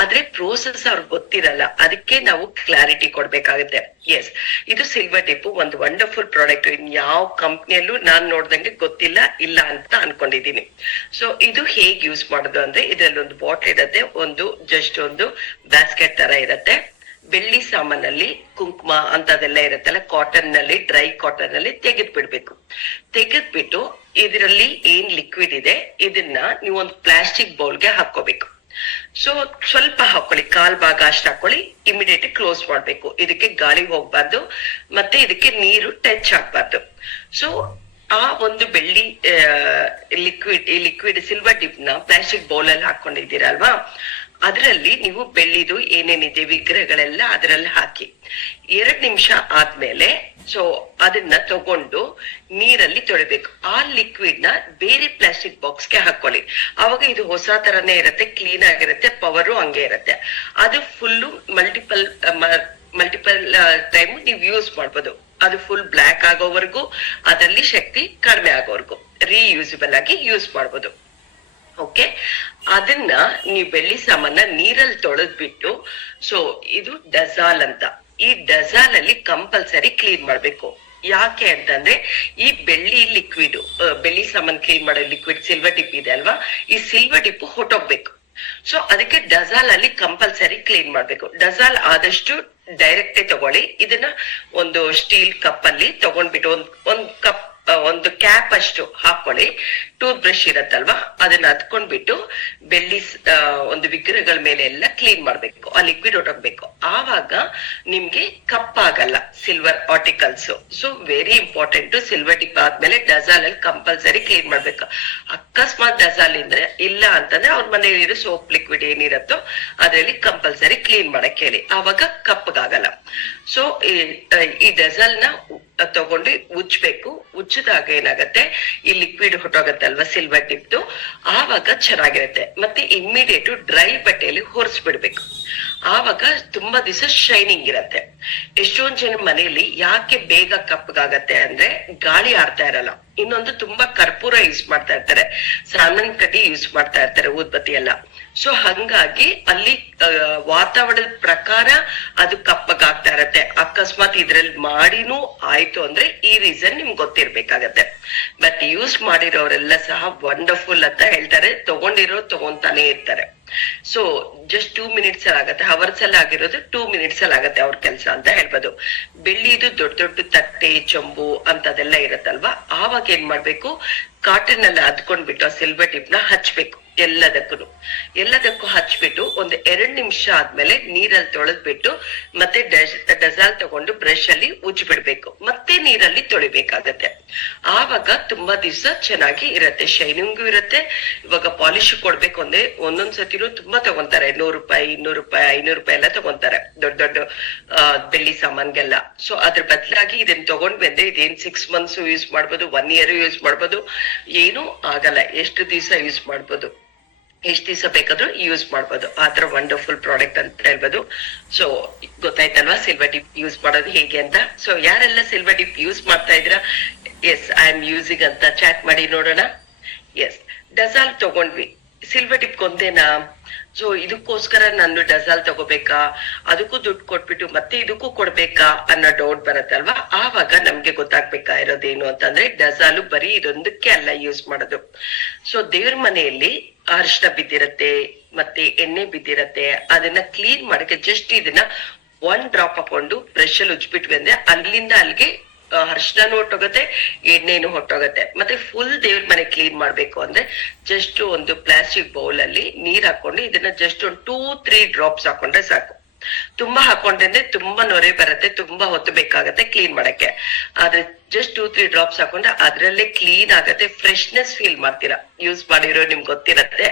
ಆದ್ರೆ ಪ್ರೋಸೆಸ್ ಅವ್ರಿಗೆ ಗೊತ್ತಿರಲ್ಲ, ಅದಕ್ಕೆ ನಾವು ಕ್ಲಾರಿಟಿ ಕೊಡ್ಬೇಕಾಗುತ್ತೆ. ಎಸ್, ಇದು ಸಿಲ್ವರ್ ಟಿಪ್ ಒಂದು ವಂಡರ್ಫುಲ್ ಪ್ರಾಡಕ್ಟ್. ಇನ್ ಯಾವ ಕಂಪ್ನಿಯಲ್ಲೂ ನಾನ್ ನೋಡ್ದಂಗೆ ಗೊತ್ತಿಲ್ಲ, ಇಲ್ಲ ಅಂತ ಅನ್ಕೊಂಡಿದೀನಿ. ಸೊ ಇದು ಹೇಗ್ ಯೂಸ್ ಮಾಡೋದು ಅಂದ್ರೆ ಇದ್ರಲ್ಲಿ ಒಂದು ಬಾಟ್ಲ್ ಇರತ್ತೆ, ಒಂದು ಜಸ್ಟ್ ಒಂದು ಬ್ಯಾಸ್ಕೆಟ್ ತರ ಇರತ್ತೆ. ಬೆಳ್ಳಿ ಸಾಮಾನಲ್ಲಿ ಕುಂಕುಮ ಅಂತದೆಲ್ಲ ಇರತ್ತಲ್ಲ, ಕಾಟನ್ ನಲ್ಲಿ, ಡ್ರೈ ಕಾಟನ್ ನಲ್ಲಿ ತೆಗೆದ್ ಬಿಡ್ಬೇಕು. ತೆಗೆದ್ಬಿಟ್ಟು ಇದರಲ್ಲಿ ಏನ್ ಲಿಕ್ವಿಡ್ ಇದೆ ಇದನ್ನ ನೀವು ಒಂದು ಪ್ಲಾಸ್ಟಿಕ್ ಬೌಲ್ಗೆ ಹಾಕೋಬೇಕು. ಸೊ ಸ್ವಲ್ಪ ಹಾಕೊಳ್ಳಿ, 1/4 ಭಾಗ ಅಷ್ಟು ಹಾಕೊಳ್ಳಿ. ಇಮಿಡಿಯೇಟ್ ಕ್ಲೋಸ್ ಮಾಡ್ಬೇಕು. ಇದಕ್ಕೆ ಗಾಳಿ ಹೋಗ್ಬಾರ್ದು, ಮತ್ತೆ ಇದಕ್ಕೆ ನೀರು ಟಚ್ ಆಗ್ಬಾರ್ದು. ಸೊ ಆ ಒಂದು ಬೆಳ್ಳಿ ಈ ಲಿಕ್ವಿಡ್ ಸಿಲ್ವರ್ ಡಿಪ್ ನ ಪ್ಲಾಸ್ಟಿಕ್ ಬೌಲ್ ಅಲ್ಲಿ ಹಾಕೊಂಡಿದ್ದೀರಲ್ವಾ, ಅದರಲ್ಲಿ ನೀವು ಬೆಳ್ಳಿದು ಏನೇನಿದೆ ವಿಗ್ರಹಗಳೆಲ್ಲ ಅದರಲ್ಲಿ ಹಾಕಿ 2 ನಿಮಿಷ ಆದ್ಮೇಲೆ ಸೊ ಅದನ್ನ ತಗೊಂಡು ನೀರಲ್ಲಿ ತೊಳಿಬೇಕು. ಆ ಲಿಕ್ವಿಡ್ ನ ಬೇರೆ ಪ್ಲಾಸ್ಟಿಕ್ ಬಾಕ್ಸ್ಗೆ ಹಾಕೊಳ್ಳಿ. ಅವಾಗ ಇದು ಹೊಸ ತರನೇ ಇರತ್ತೆ, ಕ್ಲೀನ್ ಆಗಿರುತ್ತೆ, ಪವರು ಹಂಗೆ ಇರತ್ತೆ. ಅದು ಫುಲ್ಲು ಮಲ್ಟಿಪಲ್ ಟೈಮ್ ನೀವು ಯೂಸ್ ಮಾಡ್ಬೋದು. ಅದು ಫುಲ್ ಬ್ಲ್ಯಾಕ್ ಆಗೋವರೆಗೂ, ಅದರಲ್ಲಿ ಶಕ್ತಿ ಕಡಿಮೆ ಆಗೋವರೆಗೂ ರೀಯೂಸಿಬಲ್ ಆಗಿ ಯೂಸ್ ಮಾಡ್ಬೋದು. ಓಕೆ, ಅದನ್ನ ನೀವು ಬೆಳ್ಳಿ ಸಾಮಾನ ನೀರಲ್ಲಿ ತೊಳೆದ್ಬಿಟ್ಟು, ಸೊ ಇದು ಡಜಾಲ್ ಅಂತ, ಈ ಡಜಾಲ್ ಅಲ್ಲಿ ಕಂಪಲ್ಸರಿ ಕ್ಲೀನ್ ಮಾಡ್ಬೇಕು. ಯಾಕೆ ಅಂತಂದ್ರೆ ಈ ಬೆಳ್ಳಿ ಲಿಕ್ವಿಡ್, ಬೆಳ್ಳಿ ಸಾಮಾನ್ ಕ್ಲೀನ್ ಮಾಡೋ ಲಿಕ್ವಿಡ್ ಸಿಲ್ವರ್ ಟಿಪ್ ಇದೆ ಅಲ್ವಾ, ಈ ಸಿಲ್ವರ್ ಟಿಪ್ ಹೊಟ್ಟೋಗ್ಬೇಕು. ಸೊ ಅದಕ್ಕೆ ಡಜಾಲ್ ಅಲ್ಲಿ ಕಂಪಲ್ಸರಿ ಕ್ಲೀನ್ ಮಾಡ್ಬೇಕು. ಡಜಾಲ್ ಆದಷ್ಟು ಡೈರೆಕ್ಟೇ ತಗೊಳ್ಳಿ. ಇದನ್ನ ಒಂದು ಸ್ಟೀಲ್ ಕಪ್ ಅಲ್ಲಿ ತಗೊಂಡ್ಬಿಟ್ಟು ಒಂದ್ ಕಪ್ ಒಂದು ಕ್ಯಾಪ್ ಅಷ್ಟು ಹಾಕೊಳ್ಳಿ. ಟೂತ್ ಬ್ರಷ್ ಇರತ್ತಲ್ವಾ, ಅದನ್ನ ಹತ್ಕೊಂಡ್ಬಿಟ್ಟು ಬೆಳ್ಳಿ ಒಂದು ವಿಗ್ರಹಗಳ ಮೇಲೆ ಎಲ್ಲ ಕ್ಲೀನ್ ಮಾಡ್ಬೇಕು, ಆ ಲಿಕ್ವಿಡ್ ಹೊಟ್ಟೋಗ್ಬೇಕು. ಆವಾಗ ನಿಮ್ಗೆ ಕಪ್ಪಾಗಲ್ಲ silver articles. So very important, silver tip ಆದ್ಮೇಲೆ ಡಜಾಲ್ ಅಲ್ಲಿ ಕಂಪಲ್ಸರಿ ಕ್ಲೀನ್ ಮಾಡ್ಬೇಕು. ಅಕಸ್ಮಾತ್ ಡಜಾಲ್ ಇದ್ರೆ ಇಲ್ಲ ಅಂತಂದ್ರೆ ಅವ್ರ ಮನೆಯಲ್ಲಿ ಸೋಪ್ ಲಿಕ್ವಿಡ್ ಏನಿರತ್ತೋ ಅದ್ರಲ್ಲಿ ಕಂಪಲ್ಸರಿ ಕ್ಲೀನ್ ಮಾಡಕ್ ಹೇಳಿ, ಆವಾಗ ಕಪ್ಪಗಾಗಲ್ಲ. ಸೊ ಈ ಡಜಾಲ್ ನ ತಗೊಂಡು ಉಜ್ಬೇಕು. ಉಜ್ಜಿದಾಗ ಏನಾಗತ್ತೆ, ಈ ಲಿಕ್ವಿಡ್ ಹೊಟ್ಟೋಗತ್ತಲ್ವಾ ಸಿಲ್ವರ್ ಟಿಪ್ದು, ಆವಾಗ ಚೆನ್ನಾಗಿರುತ್ತೆ. ಮತ್ತೆ ಇಮ್ಮಿಡಿಯೇಟ್ ಡ್ರೈ ಬಟ್ಟೆಯಲ್ಲಿ ಹೊರಿಸ್ಬಿಡ್ಬೇಕು, ಆವಾಗ ತುಂಬಾ ದಿವಸ ಶೈನಿಂಗ್ ಇರತ್ತೆ. ಎಷ್ಟೊಂದ್ ಜನ ಮನೆಯಲ್ಲಿ ಯಾಕೆ ಬೇಗ ಕಪ್ಪಗಾಗತ್ತೆ ಅಂದ್ರೆ ಗಾಳಿ ಆಡ್ತಾ ಇರಲ್ಲ, ಇನ್ನೊಂದು ತುಂಬಾ ಕರ್ಪೂರ ಯೂಸ್ ಮಾಡ್ತಾ ಇರ್ತಾರೆ, ಸಾನನ್ ಕಡ್ಡಿ ಯೂಸ್ ಮಾಡ್ತಾ ಇರ್ತಾರೆ, ಊದ್ಬತ್ತಿ ಎಲ್ಲ. ಸೊ ಹಂಗಾಗಿ ಅಲ್ಲಿ ವಾತಾವರಣದ ಪ್ರಕಾರ ಅದು ಕಪ್ಪಗಾಗ್ತಾ ಇರತ್ತೆ. ಅಕಸ್ಮಾತ್ ಇದ್ರಲ್ಲಿ ಮಾಡಿನೂ ಆಯ್ತು ಅಂದ್ರೆ ಈ ರೀಸನ್ ನಿಮ್ಗೆ ಗೊತ್ತಿರ್ಬೇಕಾಗತ್ತೆ. ಬಟ್ ಯೂಸ್ ಮಾಡಿರೋರೆಲ್ಲ ಸಹ ವಂಡರ್ಫುಲ್ ಅಂತ ಹೇಳ್ತಾರೆ, ತಗೊಂತಾನೆ ಇರ್ತಾರೆ. ಸೊ ಜಸ್ಟ್ 2 ಮಿನಿಟ್ಸ್ ಅಲ್ಲಿ ಆಗತ್ತೆ, ಅವರ್ಸ್ ಅಲ್ಲಿ ಆಗಿರೋದು 2 ಮಿನಿಟ್ಸ್ ಅಲ್ಲಿ ಆಗತ್ತೆ ಅವ್ರ ಕೆಲ್ಸ ಅಂತ ಹೇಳ್ಬೋದು. ಬೆಳ್ಳಿದು ದೊಡ್ಡ ದೊಡ್ಡ ತಟ್ಟೆ ಚೊಂಬು ಅಂತದೆಲ್ಲ ಇರತ್ತಲ್ವಾ, ಆವಾಗ ಏನ್ ಮಾಡ್ಬೇಕು, ಕಾಟನ್ ಅಲ್ಲಿ ಹದ್ಕೊಂಡ್ಬಿಟ್ಟು ಆ ಸಿಲ್ವರ್ ಟಿಪ್ ನ ಹಚ್ಬೇಕು. ಎಲ್ಲದಕ್ಕೂ ಹಚ್ಬಿಟ್ಟು ಒಂದು 2 ನಿಮಿಷ ಆದ್ಮೇಲೆ ನೀರಲ್ಲಿ ತೊಳೆದ್ಬಿಟ್ಟು ಮತ್ತೆ ಡಜಾಲ್ ತಗೊಂಡು ಬ್ರಷ್ ಅಲ್ಲಿ ಉಜ್ಬಿಡ್ಬೇಕು, ಮತ್ತೆ ನೀರಲ್ಲಿ ತೊಳಿಬೇಕಾಗತ್ತೆ. ಆವಾಗ ತುಂಬಾ ದಿವಸ ಚೆನ್ನಾಗಿ ಇರತ್ತೆ, ಶೈನಿಂಗು ಇರತ್ತೆ. ಇವಾಗ ಪಾಲಿಶ್ ಕೊಡ್ಬೇಕು ಅಂದ್ರೆ ಒಂದೊಂದ್ ಸತಿನೂ ತುಂಬಾ ತಗೊಂತಾರೆ, 100 ರೂಪಾಯಿ 200 ರೂಪಾಯಿ 500 ರೂಪಾಯಿ ಎಲ್ಲ ತಗೊಂತಾರೆ ದೊಡ್ಡ ದೊಡ್ಡ ಬೆಳ್ಳಿ ಸಾಮಾನ್ಗೆಲ್ಲ. ಸೊ ಅದ್ರ ಬದಲಾಗಿ ಇದನ್ನ ತಗೊಂಡ್ ಬಂದ್ರೆ ಇದೇನ್ 6 ಮಂತ್ಸ್ ಯೂಸ್ ಮಾಡ್ಬೋದು, 1 ಇಯರ್ ಯೂಸ್ ಮಾಡ್ಬೋದು, ಏನೂ ಆಗಲ್ಲ. ಎಷ್ಟು ದಿವಸ ಯೂಸ್ ಮಾಡ್ಬೋದು, ಎಷ್ಟ್ ದಿವಸ ಬೇಕಾದ್ರೂ ಯೂಸ್ ಮಾಡ್ಬೋದು. ಆತರ ವಂಡರ್ಫುಲ್ ಪ್ರಾಡಕ್ಟ್ ಅಂತ ಹೇಳ್ಬೋದು. ಸೊ ಗೊತ್ತಾಯ್ತಲ್ವಾ ಸಿಲ್ವರ್ ಟಿಪ್ ಯೂಸ್ ಮಾಡೋದು ಹೇಗೆ ಅಂತ. ಸೊ ಯಾರೆಲ್ಲ ಸಿಲ್ವರ್ ಟಿಪ್ ಯೂಸ್ ಮಾಡ್ತಾ ಇದ್ರ, ಎಸ್ ಐ ಆಮ್ ಯೂಸಿಂಗ್ ಅಂತ ಚಾಟ್ ಮಾಡಿ ನೋಡೋಣ. ಎಸ್, ಡಜಾಲ್ ತಗೊಂಡ್ವಿ, ಸಿಲ್ವರ್ ಟಿಪ್ ಕೊಂದೇನಾ? ಸೊ ಇದಕ್ಕೋಸ್ಕರ ನಾನು ಡಜಾಲ್ ತಗೋಬೇಕಾ, ಅದಕ್ಕೂ ದುಡ್ಡು ಕೊಟ್ಬಿಟ್ಟು ಮತ್ತೆ ಇದಕ್ಕೂ ಕೊಡ್ಬೇಕಾ ಅನ್ನೋ ಡೌಟ್ ಬರತ್ತಲ್ವಾ. ಆವಾಗ ನಮ್ಗೆ ಗೊತ್ತಾಗ್ಬೇಕಾಗಿರೋದೇನು ಅಂತಂದ್ರೆ, ಡಜಾಲು ಬರೀ ಇದೊಂದಕ್ಕೆ ಅಲ್ಲ ಯೂಸ್ ಮಾಡೋದು. ಸೊ ದೇವ್ರ ಮನೆಯಲ್ಲಿ ಅರಿಶಿನ ಬಿದ್ದಿರತ್ತೆ, ಮತ್ತೆ ಎಣ್ಣೆ ಬಿದ್ದಿರತ್ತೆ, ಅದನ್ನ ಕ್ಲೀನ್ ಮಾಡಕ್ಕೆ ಜಸ್ಟ್ ಇದನ್ನ 1 ಡ್ರಾಪ್ ಹಾಕೊಂಡು ಬ್ರಷ್ ಅಲ್ಲಿ ಉಜ್ಬಿಟ್ವಿ ಅಂದ್ರೆ ಅಲ್ಲಿಂದ ಅಲ್ಲಿಗೆ ಅರಿಶಿನೂ ಹೊಟ್ಟೋಗತ್ತೆ, ಎಣ್ಣೆನು ಹೊಟ್ಟೋಗತ್ತೆ. ಮತ್ತೆ ಫುಲ್ ದೇವ್ರ ಮನೆ ಕ್ಲೀನ್ ಮಾಡ್ಬೇಕು ಅಂದ್ರೆ ಜಸ್ಟ್ ಒಂದು ಪ್ಲಾಸ್ಟಿಕ್ ಬೌಲ್ ಅಲ್ಲಿ ನೀರ್ ಹಾಕೊಂಡು ಇದನ್ನ ಜಸ್ಟ್ ಒಂದು 2-3 ಡ್ರಾಪ್ಸ್ ಹಾಕೊಂಡ್ರೆ ಸಾಕು. ತುಂಬಾ ಹಾಕೊಂಡ್ರೆ ಅಂದ್ರೆ ತುಂಬಾ ನೊರೆ ಬರುತ್ತೆ, ತುಂಬಾ ಹೊತ್ತು ಬೇಕಾಗತ್ತೆ ಕ್ಲೀನ್ ಮಾಡಕ್ಕೆ. ಆದ್ರೆ ಜಸ್ಟ್ 2-3 ಡ್ರಾಪ್ಸ್ ಹಾಕೊಂಡ್ರೆ ಅದ್ರಲ್ಲೇ ಕ್ಲೀನ್ ಆಗತ್ತೆ, ಫ್ರೆಶ್ನೆಸ್ ಫೀಲ್ ಮಾಡ್ತೀರಾ. ಯೂಸ್ ಮಾಡಿರೋ ನಿಮ್ಗೆ ಗೊತ್ತಿರತ್ತೆ,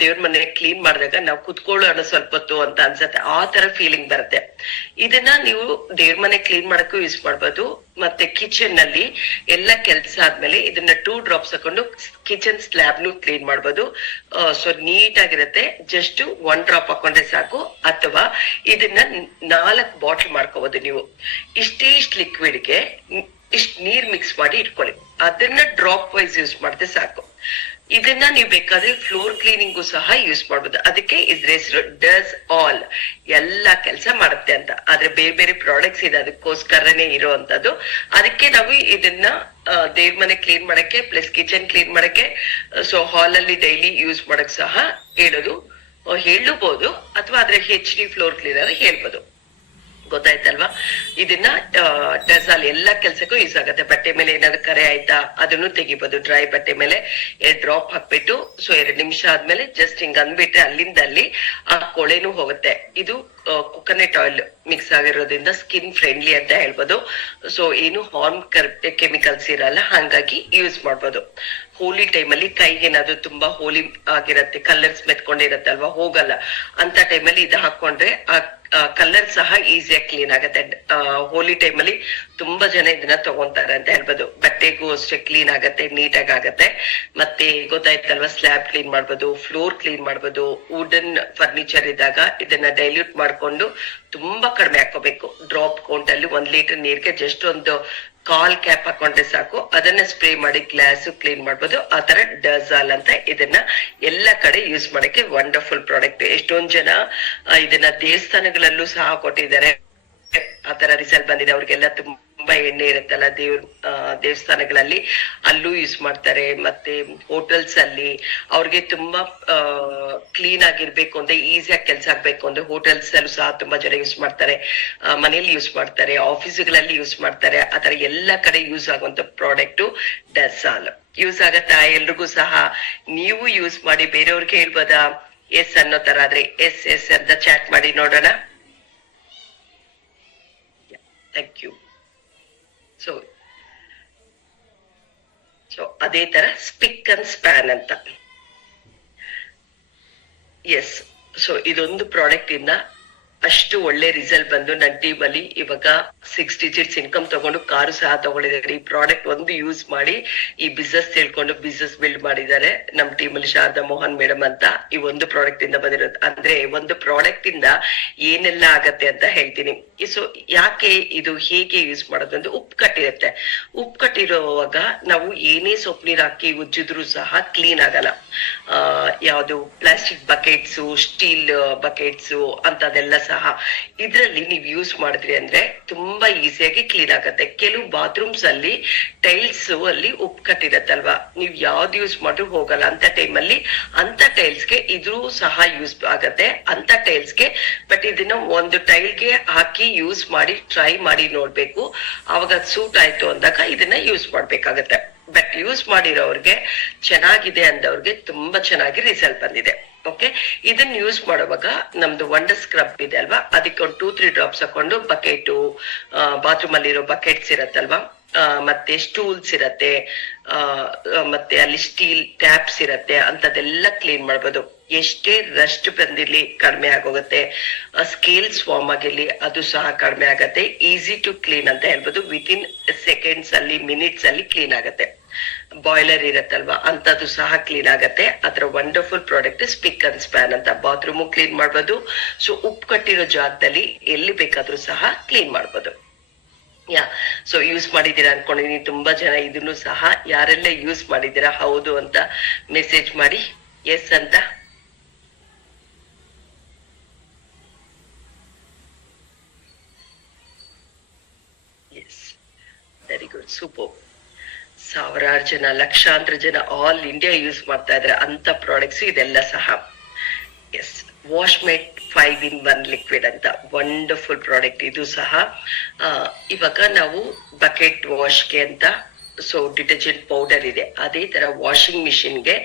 ದೇವ್ರ ಮನೆ ಕ್ಲೀನ್ ಮಾಡಿದಾಗ ನಾವು ಕುತ್ಕೊಳ್ಳೋಣ ಸ್ವಲ್ಪ ಹೊತ್ತು ಅಂತ ಅನ್ಸತ್ತೆ, ಆ ತರ ಫೀಲಿಂಗ್ ಬರುತ್ತೆ. ಇದನ್ನ ನೀವು ದೇವ್ರ ಮನೆ ಕ್ಲೀನ್ ಮಾಡಕ್ಕೂ ಯೂಸ್ ಮಾಡ್ಬೋದು. ಮತ್ತೆ ಕಿಚನ್ ನಲ್ಲಿ ಎಲ್ಲ ಕೆಲ್ಸ ಆದ್ಮೇಲೆ ಇದನ್ನ 2 ಡ್ರಾಪ್ಸ್ ಹಾಕೊಂಡು ಕಿಚನ್ ಸ್ಲ್ಯಾಬ್ ನು ಕ್ಲೀನ್ ಮಾಡ್ಬೋದು. ಸೊ ನೀಟ್ ಆಗಿರುತ್ತೆ. ಜಸ್ಟ್ 1 ಡ್ರಾಪ್ ಹಾಕೊಂಡ್ರೆ ಸಾಕು, ಅಥವಾ ಇದನ್ನ 4 ಬಾಟಲ್ ಮಾಡ್ಕೋಬಹುದು ನೀವು. ಇಷ್ಟ್ ಲಿಕ್ವಿಡ್ಗೆ ಇಷ್ಟ್ ನೀರ್ ಮಿಕ್ಸ್ ಮಾಡಿ ಇಟ್ಕೊಳ್ಳಿ, ಅದನ್ನ ಡ್ರಾಪ್ ವೈಸ್ ಯೂಸ್ ಮಾಡಿದ್ರೆ ಸಾಕು. ಇದನ್ನ ನೀವು ಬೇಕಾದ್ರೆ ಫ್ಲೋರ್ ಕ್ಲೀನಿಂಗು ಸಹ ಯೂಸ್ ಮಾಡ್ಬೋದು. ಅದಕ್ಕೆ ಇದ್ರ ಹೆಸರು ಡಸ್ ಆಲ್, ಎಲ್ಲಾ ಕೆಲಸ ಮಾಡುತ್ತೆ ಅಂತ. ಆದ್ರೆ ಬೇರೆ ಬೇರೆ ಪ್ರಾಡಕ್ಟ್ಸ್ ಇದೆ ಅದಕ್ಕೋಸ್ಕರನೇ ಇರೋವಂಥದ್ದು. ಅದಕ್ಕೆ ನಾವು ಇದನ್ನ ದೇವ್ರ ಮನೆ ಕ್ಲೀನ್ ಮಾಡಕ್ಕೆ ಪ್ಲಸ್ ಕಿಚನ್ ಕ್ಲೀನ್ ಮಾಡಕ್ಕೆ, ಸೊ ಹಾಲ್ ಅಲ್ಲಿ ಡೈಲಿ ಯೂಸ್ ಮಾಡಕ್ ಸಹ ಹೇಳಬಹುದು, ಅಥವಾ ಅದ್ರ HD ಫ್ಲೋರ್ ಕ್ಲೀನರ್ ಹೇಳ್ಬೋದು. ಗೊತ್ತಾಯ್ತಲ್ವಾ? ಇದನ್ನ ಡಜಾಲ್ ಎಲ್ಲಾ ಕೆಲ್ಸಕ್ಕೂ ಯೂಸ್ ಆಗತ್ತೆ. ಬಟ್ಟೆ ಮೇಲೆ ಏನಾದ್ರು ಕರೆ ಆಯ್ತಾ ಅದನ್ನು ತೆಗಿಬಹುದು. ಡ್ರೈ ಬಟ್ಟೆ ಮೇಲೆ 2 ಡ್ರಾಪ್ ಹಾಕ್ಬಿಟ್ಟು ಸೊ 2 ನಿಮಿಷ ಆದ್ಮೇಲೆ ಜಸ್ಟ್ ಹಿಂಗ್ ಅಂದ್ಬಿಟ್ರೆ ಅಲ್ಲಿಂದ ಅಲ್ಲಿ ಆ ಕೊಳೆನೂ ಹೋಗುತ್ತೆ. ಇದು ಕೊಕೊನಟ್ ಆಯಿಲ್ ಮಿಕ್ಸ್ ಆಗಿರೋದ್ರಿಂದ ಸ್ಕಿನ್ ಫ್ರೆಂಡ್ಲಿ ಅಂತ ಹೇಳ್ಬೋದು. ಸೊ ಏನು ಹಾರ್ಮ್ ಕೆಮಿಕಲ್ಸ್ ಇರಲ್ಲ, ಹಂಗಾಗಿ ಯೂಸ್ ಮಾಡ್ಬೋದು. ಹೋಲಿ ಟೈಮಲ್ಲಿ ಕೈಗೆ ಏನಾದ್ರು ತುಂಬಾ ಹೋಲಿ ಆಗಿರತ್ತೆ, ಕಲರ್ಸ್ ಮೆತ್ಕೊಂಡಿರತ್ತಲ್ವಾ, ಹೋಗಲ್ಲ ಅಂತ ಟೈಮಲ್ಲಿ ಇದು ಹಾಕೊಂಡ್ರೆ ಕಲರ್ ಸಹ ಈಸಿಯಾಗಿ ಕ್ಲೀನ್ ಆಗತ್ತೆ. ಹೋಲಿ ಟೈಮಲ್ಲಿ ತುಂಬಾ ಜನ ಇದನ್ನ ತಗೊಂತಾರೆ ಅಂತ ಹೇಳ್ಬೋದು. ಬಟ್ಟೆಗೂ ಅಷ್ಟೇ ಕ್ಲೀನ್ ಆಗತ್ತೆ, ನೀಟಾಗಿ ಆಗತ್ತೆ. ಮತ್ತೆ ಗೊತ್ತಾಯ್ತಲ್ವಾ, ಸ್ಲ್ಯಾಬ್ ಕ್ಲೀನ್ ಮಾಡ್ಬೋದು, ಫ್ಲೋರ್ ಕ್ಲೀನ್ ಮಾಡ್ಬೋದು. ವುಡನ್ ಫರ್ನಿಚರ್ ಇದ್ದಾಗ ಇದನ್ನ ಡೈಲ್ಯೂಟ್ ಮಾಡ್ಕೊಂಡು ತುಂಬಾ ಕಡಿಮೆ ಹಾಕೋಬೇಕು. ಡ್ರಾಪ್ ಕೌಂಟ್ ಅಲ್ಲಿ 1 ಲೀಟರ್ ನೀರ್ಗೆ ಜಸ್ಟ್ ಒಂದು 1/4 ಕ್ಯಾಪ್ ಹಾಕೊಂಡ್ರೆ ಸಾಕು. ಅದನ್ನ ಸ್ಪ್ರೇ ಮಾಡಿ ಗ್ಲಾಸ್ ಕ್ಲೀನ್ ಮಾಡ್ಬೋದು. ಆತರ ಡಜಾಲ್ ಅಂತ ಇದನ್ನ ಎಲ್ಲ ಕಡೆ ಯೂಸ್ ಮಾಡಕ್ಕೆ ವಂಡರ್ಫುಲ್ ಪ್ರಾಡಕ್ಟ್. ಎಷ್ಟೊಂದ್ ಜನ ಇದನ್ನ ದೇವಸ್ಥಾನಗಳಲ್ಲೂ ಸಹ ಕೊಟ್ಟಿದ್ದಾರೆ, ಆತರ ರಿಸಲ್ಟ್ ಬಂದಿದೆ. ಅವ್ರಿಗೆಲ್ಲ ತುಂಬಾ ತುಂಬಾ ಎಣ್ಣೆ ಇರುತ್ತಲ್ಲ ದೇವಸ್ಥಾನಗಳಲ್ಲಿ ಅಲ್ಲೂ ಯೂಸ್ ಮಾಡ್ತಾರೆ, ಮತ್ತೆ ಹೋಟೆಲ್ಸ್ ಅಲ್ಲಿ ಅವ್ರಿಗೆ ತುಂಬಾ ಕ್ಲೀನ್ ಆಗಿರ್ಬೇಕು ಅಂದ್ರೆ, ಈಸಿಯಾಗಿ ಕೆಲ್ಸ ಆಗ್ಬೇಕು ಅಂದ್ರೆ ಹೋಟೆಲ್ಸ್ ಅಲ್ಲೂ ಸಹ ತುಂಬಾ ಜನ ಯೂಸ್ ಮಾಡ್ತಾರೆ, ಮನೇಲಿ ಯೂಸ್ ಮಾಡ್ತಾರೆ, ಆಫೀಸ್ಗಳಲ್ಲಿ ಯೂಸ್ ಮಾಡ್ತಾರೆ. ಆತರ ಎಲ್ಲಾ ಕಡೆ ಯೂಸ್ ಆಗುವಂತ ಪ್ರಾಡಕ್ಟ್ ಡೆಸಾಲ್. ಯೂಸ್ ಆಗತ್ತಾ ಎಲ್ರಿಗೂ ಸಹ? ನೀವು ಯೂಸ್ ಮಾಡಿ ಬೇರೆಯವ್ರಿಗೆ ಹೇಳ್ಬೋದಾ? ಎಸ್ ಅನ್ನೋ ತರ ಆದ್ರೆ ಎಸ್ ಎಸ್ ಅಂತ ಚಾಟ್ ಮಾಡಿ ನೋಡೋಣ. Thank you. ಸೊ ಅದೇ ತರ ಸ್ಪಿಕ್ ಅಂಡ್ ಸ್ಪ್ಯಾನ್ ಅಂತ. ಎಸ್, ಸೊ ಇದೊಂದು ಪ್ರಾಡಕ್ಟ್ ಇಂದ ಅಷ್ಟು ಒಳ್ಳೆ ರಿಸಲ್ಟ್ ಬಂದು ನನ್ನ ಟೀಮ್ ಅಲ್ಲಿ ಇವಾಗ 6 ಡಿಜಿಟ್ಸ್ ಇನ್ಕಮ್ ತಗೊಂಡು ಕಾರು ಸಹ ತಗೊಂಡಿದ್ದಾರೆ. ಈ ಪ್ರಾಡಕ್ಟ್ ಒಂದು ಯೂಸ್ ಮಾಡಿ ಈ ಬಿಸ್ನೆಸ್ ತಿಳ್ಕೊಂಡು ಬಿಸ್ನೆಸ್ ಬಿಲ್ಡ್ ಮಾಡಿದ್ದಾರೆ ನಮ್ ಟೀಮ್ ಅಲ್ಲಿ ಶಾರದಾ ಮೋಹನ್ ಮೇಡಮ್ ಅಂತ. ಈ ಒಂದು ಪ್ರಾಡಕ್ಟ್ ಇಂದ ಬಂದಿರೋದು. ಅಂದ್ರೆ ಒಂದು ಪ್ರಾಡಕ್ಟ್ ಇಂದ ಏನೆಲ್ಲ ಆಗತ್ತೆ ಅಂತ ಹೇಳ್ತೀನಿ. ಸೊ ಯಾಕೆ ಇದು ಹೇಗೆ ಯೂಸ್ ಮಾಡೋದು ಅಂದ್ರೆ, ಉಪ್ಪು ಕಟ್ಟಿರುತ್ತೆ. ಉಪ್ಪು ಕಟ್ಟಿರುವಾಗ ನಾವು ಏನೇ ಸೊಪ್ಪು ನೀರ್ ಹಾಕಿ ಉಜ್ಜಿದ್ರು ಸಹ ಕ್ಲೀನ್ ಆಗಲ್ಲ. ಯಾವುದು ಪ್ಲಾಸ್ಟಿಕ್ ಬಕೆಟ್ಸ್, ಸ್ಟೀಲ್ ಬಕೆಟ್ಸ್ ಅಂತದೆಲ್ಲ ಸಹ ಇದ್ರಲ್ಲಿ ನೀವು ಯೂಸ್ ಮಾಡಿದ್ರಿ ಅಂದ್ರೆ ತುಂಬಾ ಈಸಿಯಾಗಿ ಕ್ಲೀನ್ ಆಗತ್ತೆ. ಕೆಲವು ಬಾತ್ರೂಮ್ಸ್ ಅಲ್ಲಿ ಟೈಲ್ಸ್ ಅಲ್ಲಿ ಉಪ್ಪು ಕಟ್ಟಿರತ್ತಲ್ವಾ, ನೀವ್ ಯಾವ್ದು ಯೂಸ್ ಮಾಡ್ರು ಹೋಗಲ್ಲ. ಅಂತ ಟೈಮ್ ಅಲ್ಲಿ ಅಂತ ಟೈಲ್ಸ್ಗೆ ಇದು ಸಹ ಯೂಸ್ ಆಗತ್ತೆ, ಅಂತ ಟೈಲ್ಸ್ಗೆ. ಬಟ್ ಇದನ್ನ ಒಂದು ಟೈಲ್ಗೆ ಹಾಕಿ ಯೂಸ್ ಮಾಡಿ ಟ್ರೈ ಮಾಡಿ ನೋಡ್ಬೇಕು. ಅವಾಗ ಸೂಟ್ ಆಯ್ತು ಅಂದಾಗ ಇದನ್ನ ಯೂಸ್ ಮಾಡ್ಬೇಕಾಗತ್ತೆ. ಬಟ್ ಯೂಸ್ ಮಾಡಿರೋರ್ಗೆ ಚೆನ್ನಾಗಿದೆ ಅಂದವ್ರಿಗೆ ತುಂಬಾ ಚೆನ್ನಾಗಿ ರಿಸಲ್ಟ್ ಬಂದಿದೆ. ಓಕೆ, ಇದನ್ನ ಯೂಸ್ ಮಾಡುವಾಗ ನಮ್ದು ವಂಡರ್ ಸ್ಕ್ರಬ್ ಇದೆ ಅಲ್ವಾ, ಅದಕ್ಕೆ ಒಂದು 2-3 ಡ್ರಾಪ್ಸ್ ಹಾಕೊಂಡು ಬಕೆಟ್, ಬಾತ್ರೂಮ್ ಅಲ್ಲಿ ಇರೋ ಬಕೆಟ್ಸ್ ಇರತ್ತಲ್ವಾ, ಮತ್ತೆ ಸ್ಟೂಲ್ಸ್ ಇರತ್ತೆ, ಮತ್ತೆ ಅಲ್ಲಿ ಸ್ಟೀಲ್ ಟ್ಯಾಪ್ಸ್ ಇರತ್ತೆ, ಅಂತದೆಲ್ಲ ಕ್ಲೀನ್ ಮಾಡ್ಬೋದು. ಎಷ್ಟೇ ರಸ್ಟ್ ಬಂದಿರ್ಲಿ ಕಡಿಮೆ ಆಗೋಗುತ್ತೆ. ಸ್ಕೇಲ್ಸ್ ಫಾರ್ಮ್ ಆಗಿರ್ಲಿ ಅದು ಸಹ ಕಡಿಮೆ ಆಗತ್ತೆ. ಈಸಿ ಟು ಕ್ಲೀನ್ ಅಂತ ಹೇಳ್ಬೋದು. ವಿತಿನ್ ಸೆಕೆಂಡ್ಸ್ ಅಲ್ಲಿ, ಮಿನಿಟ್ಸ್ ಅಲ್ಲಿ ಕ್ಲೀನ್ ಆಗತ್ತೆ. ಬಾಯ್ಲರ್ ಇರತ್ತಲ್ವಾ, ಅಂತದ್ದು ಸಹ ಕ್ಲೀನ್ ಆಗತ್ತೆ. ಅದ್ರ wonderful product speak and span ಅಂತ. ಬಾತ್ರೂಮು ಕ್ಲೀನ್ ಮಾಡ್ಬೋದು. ಸೊ ಉಪ್ಪು ಕಟ್ಟಿರೋ ಜಾಗದಲ್ಲಿ ಎಲ್ಲಿ ಬೇಕಾದ್ರೂ ಸಹ ಕ್ಲೀನ್ ಮಾಡ್ಬೋದು. ಸೊ ಯೂಸ್ ಮಾಡಿದೀರಾ ಅನ್ಕೊಂಡಿದೀನಿ. ತುಂಬಾ ಜನ ಇದನ್ನು ಸಹ ಯಾರೆಲ್ಲ ಯೂಸ್ ಮಾಡಿದೀರಾ ಹೌದು ಅಂತ ಮೆಸೇಜ್ ಮಾಡಿ ಎಸ್ ಅಂತ. Yes, very good, super. ಸಾವಿರಾರು ಜನ, ಲಕ್ಷಾಂತರ ಜನ ಆಲ್ ಇಂಡಿಯಾ ಯೂಸ್ ಮಾಡ್ತಾ ಇದ್ರೆ ಅಂತ ಪ್ರಾಡಕ್ಟ್ಸ್ ಇದೆಲ್ಲ ಸಹ. ಎಸ್, ವಾಶ್ಮೇಟ್ 5-in-1 ಲಿಕ್ವಿಡ್ ಅಂತ ವಂಡರ್ಫುಲ್ ಪ್ರಾಡಕ್ಟ್ ಇದು ಸಹ. ಇವಾಗ ನಾವು ಬಕೆಟ್ ವಾಶ್ಗೆ ಅಂತ ಸೊ ಡಿಟರ್ಜೆಂಟ್ ಪೌಡರ್ ಇದೆ, ಅದೇ ತರ ವಾಷಿಂಗ್ ಮಿಷಿನ್ಗೆ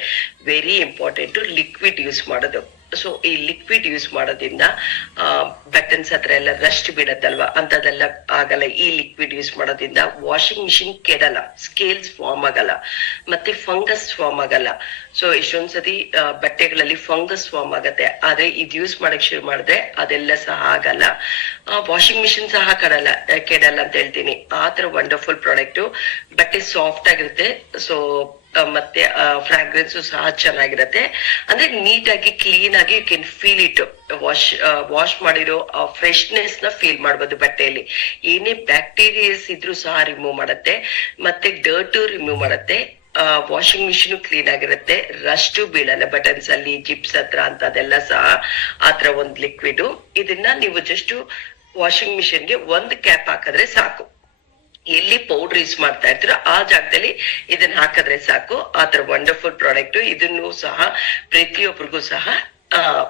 ವೆರಿ ಇಂಪಾರ್ಟೆಂಟ್ ಲಿಕ್ವಿಡ್ ಯೂಸ್ ಮಾಡೋದು. ಸೊ ಈ ಲಿಕ್ವಿಡ್ ಯೂಸ್ ಮಾಡೋದ್ರಿಂದ ಬಟನ್ಸ್ ಹತ್ರ ಎಲ್ಲ ರಸ್ಟ್ ಬಿಡತ್ತಲ್ವಾ, ಅಂತದೆಲ್ಲ ಆಗಲ್ಲ. ಈ ಲಿಕ್ವಿಡ್ ಯೂಸ್ ಮಾಡೋದ್ರಿಂದ ವಾಷಿಂಗ್ ಮಿಷಿನ್ ಕೆಡಲ್ಲ, ಸ್ಕೇಲ್ಸ್ ಫಾರ್ಮ್ ಆಗಲ್ಲ, ಮತ್ತೆ ಫಂಗಸ್ ಫಾರ್ಮ್ ಆಗಲ್ಲ. ಸೊ ಎಷ್ಟೊಂದ್ಸತಿ ಬಟ್ಟೆಗಳಲ್ಲಿ ಫಂಗಸ್ ಫಾರ್ಮ್ ಆಗತ್ತೆ, ಆದ್ರೆ ಇದು ಯೂಸ್ ಮಾಡಕ್ ಶುರು ಮಾಡಿದ್ರೆ ಅದೆಲ್ಲ ಸಹ ಆಗಲ್ಲ. ವಾಷಿಂಗ್ ಮಿಷಿನ್ ಸಹ ಕೆಡಲ್ಲ ಅಂತ ಹೇಳ್ತೀನಿ. ಆ ತರ ವಂಡರ್ಫುಲ್ ಪ್ರಾಡಕ್ಟ್. ಬಟ್ಟೆ ಸಾಫ್ಟ್ ಆಗಿರುತ್ತೆ. ಸೊ ಮತ್ತೆ ಫ್ರಾಗ್ರೆನ್ಸ್ ಸಹ ಚೆನ್ನಾಗಿರತ್ತೆ. ಅಂದ್ರೆ ನೀಟಾಗಿ ಕ್ಲೀನ್ ಆಗಿ you can feel it. Wash ಮಾಡಿರೋ ಫ್ರೆಶ್ನೆಸ್ ನ ಫೀಲ್ ಮಾಡ್ಬೋದು ಬಟ್ಟೆಯಲ್ಲಿ. ಏನೇ ಬ್ಯಾಕ್ಟೀರಿಯಾಸ್ ಇದ್ರೂ ಸಹ ರಿಮೂವ್ ಮಾಡತ್ತೆ, ಮತ್ತೆ ಡರ್ಟ್ ರಿಮೂವ್ ಮಾಡತ್ತೆ. ವಾಷಿಂಗ್ ಮಿಷಿನ್ ಕ್ಲೀನ್ ಆಗಿರುತ್ತೆ, ರಸ್ಟ್ ಬೀಳಲ್ಲ ಬಟನ್ಸ್ ಅಲ್ಲಿ, ಜಿಪ್ಸ್ ಹತ್ರ ಅಂತದೆಲ್ಲ ಸಹ. ಆತರ ಒಂದ್ ಲಿಕ್ವಿಡ್. ಇದನ್ನ ನೀವು ಜಸ್ಟ್ ವಾಷಿಂಗ್ ಮಿಷಿನ್ಗೆ ಒಂದು ಕ್ಯಾಪ್ ಹಾಕಿದ್ರೆ ಸಾಕು. ಎಲ್ಲಿ ಪೌಡರ್ ಯೂಸ್ ಮಾಡ್ತಾ ಇರ್ತೀರೋ ಆ ಜಾಗದಲ್ಲಿ ಇದನ್ನ ಹಾಕಿದ್ರೆ ಸಾಕು. ಆತರ ವಂಡರ್ಫುಲ್ ಪ್ರಾಡಕ್ಟ್. ಇದನ್ನು ಸಹ ಪ್ರತಿಯೊಬ್ಬರಿಗೂ ಸಹ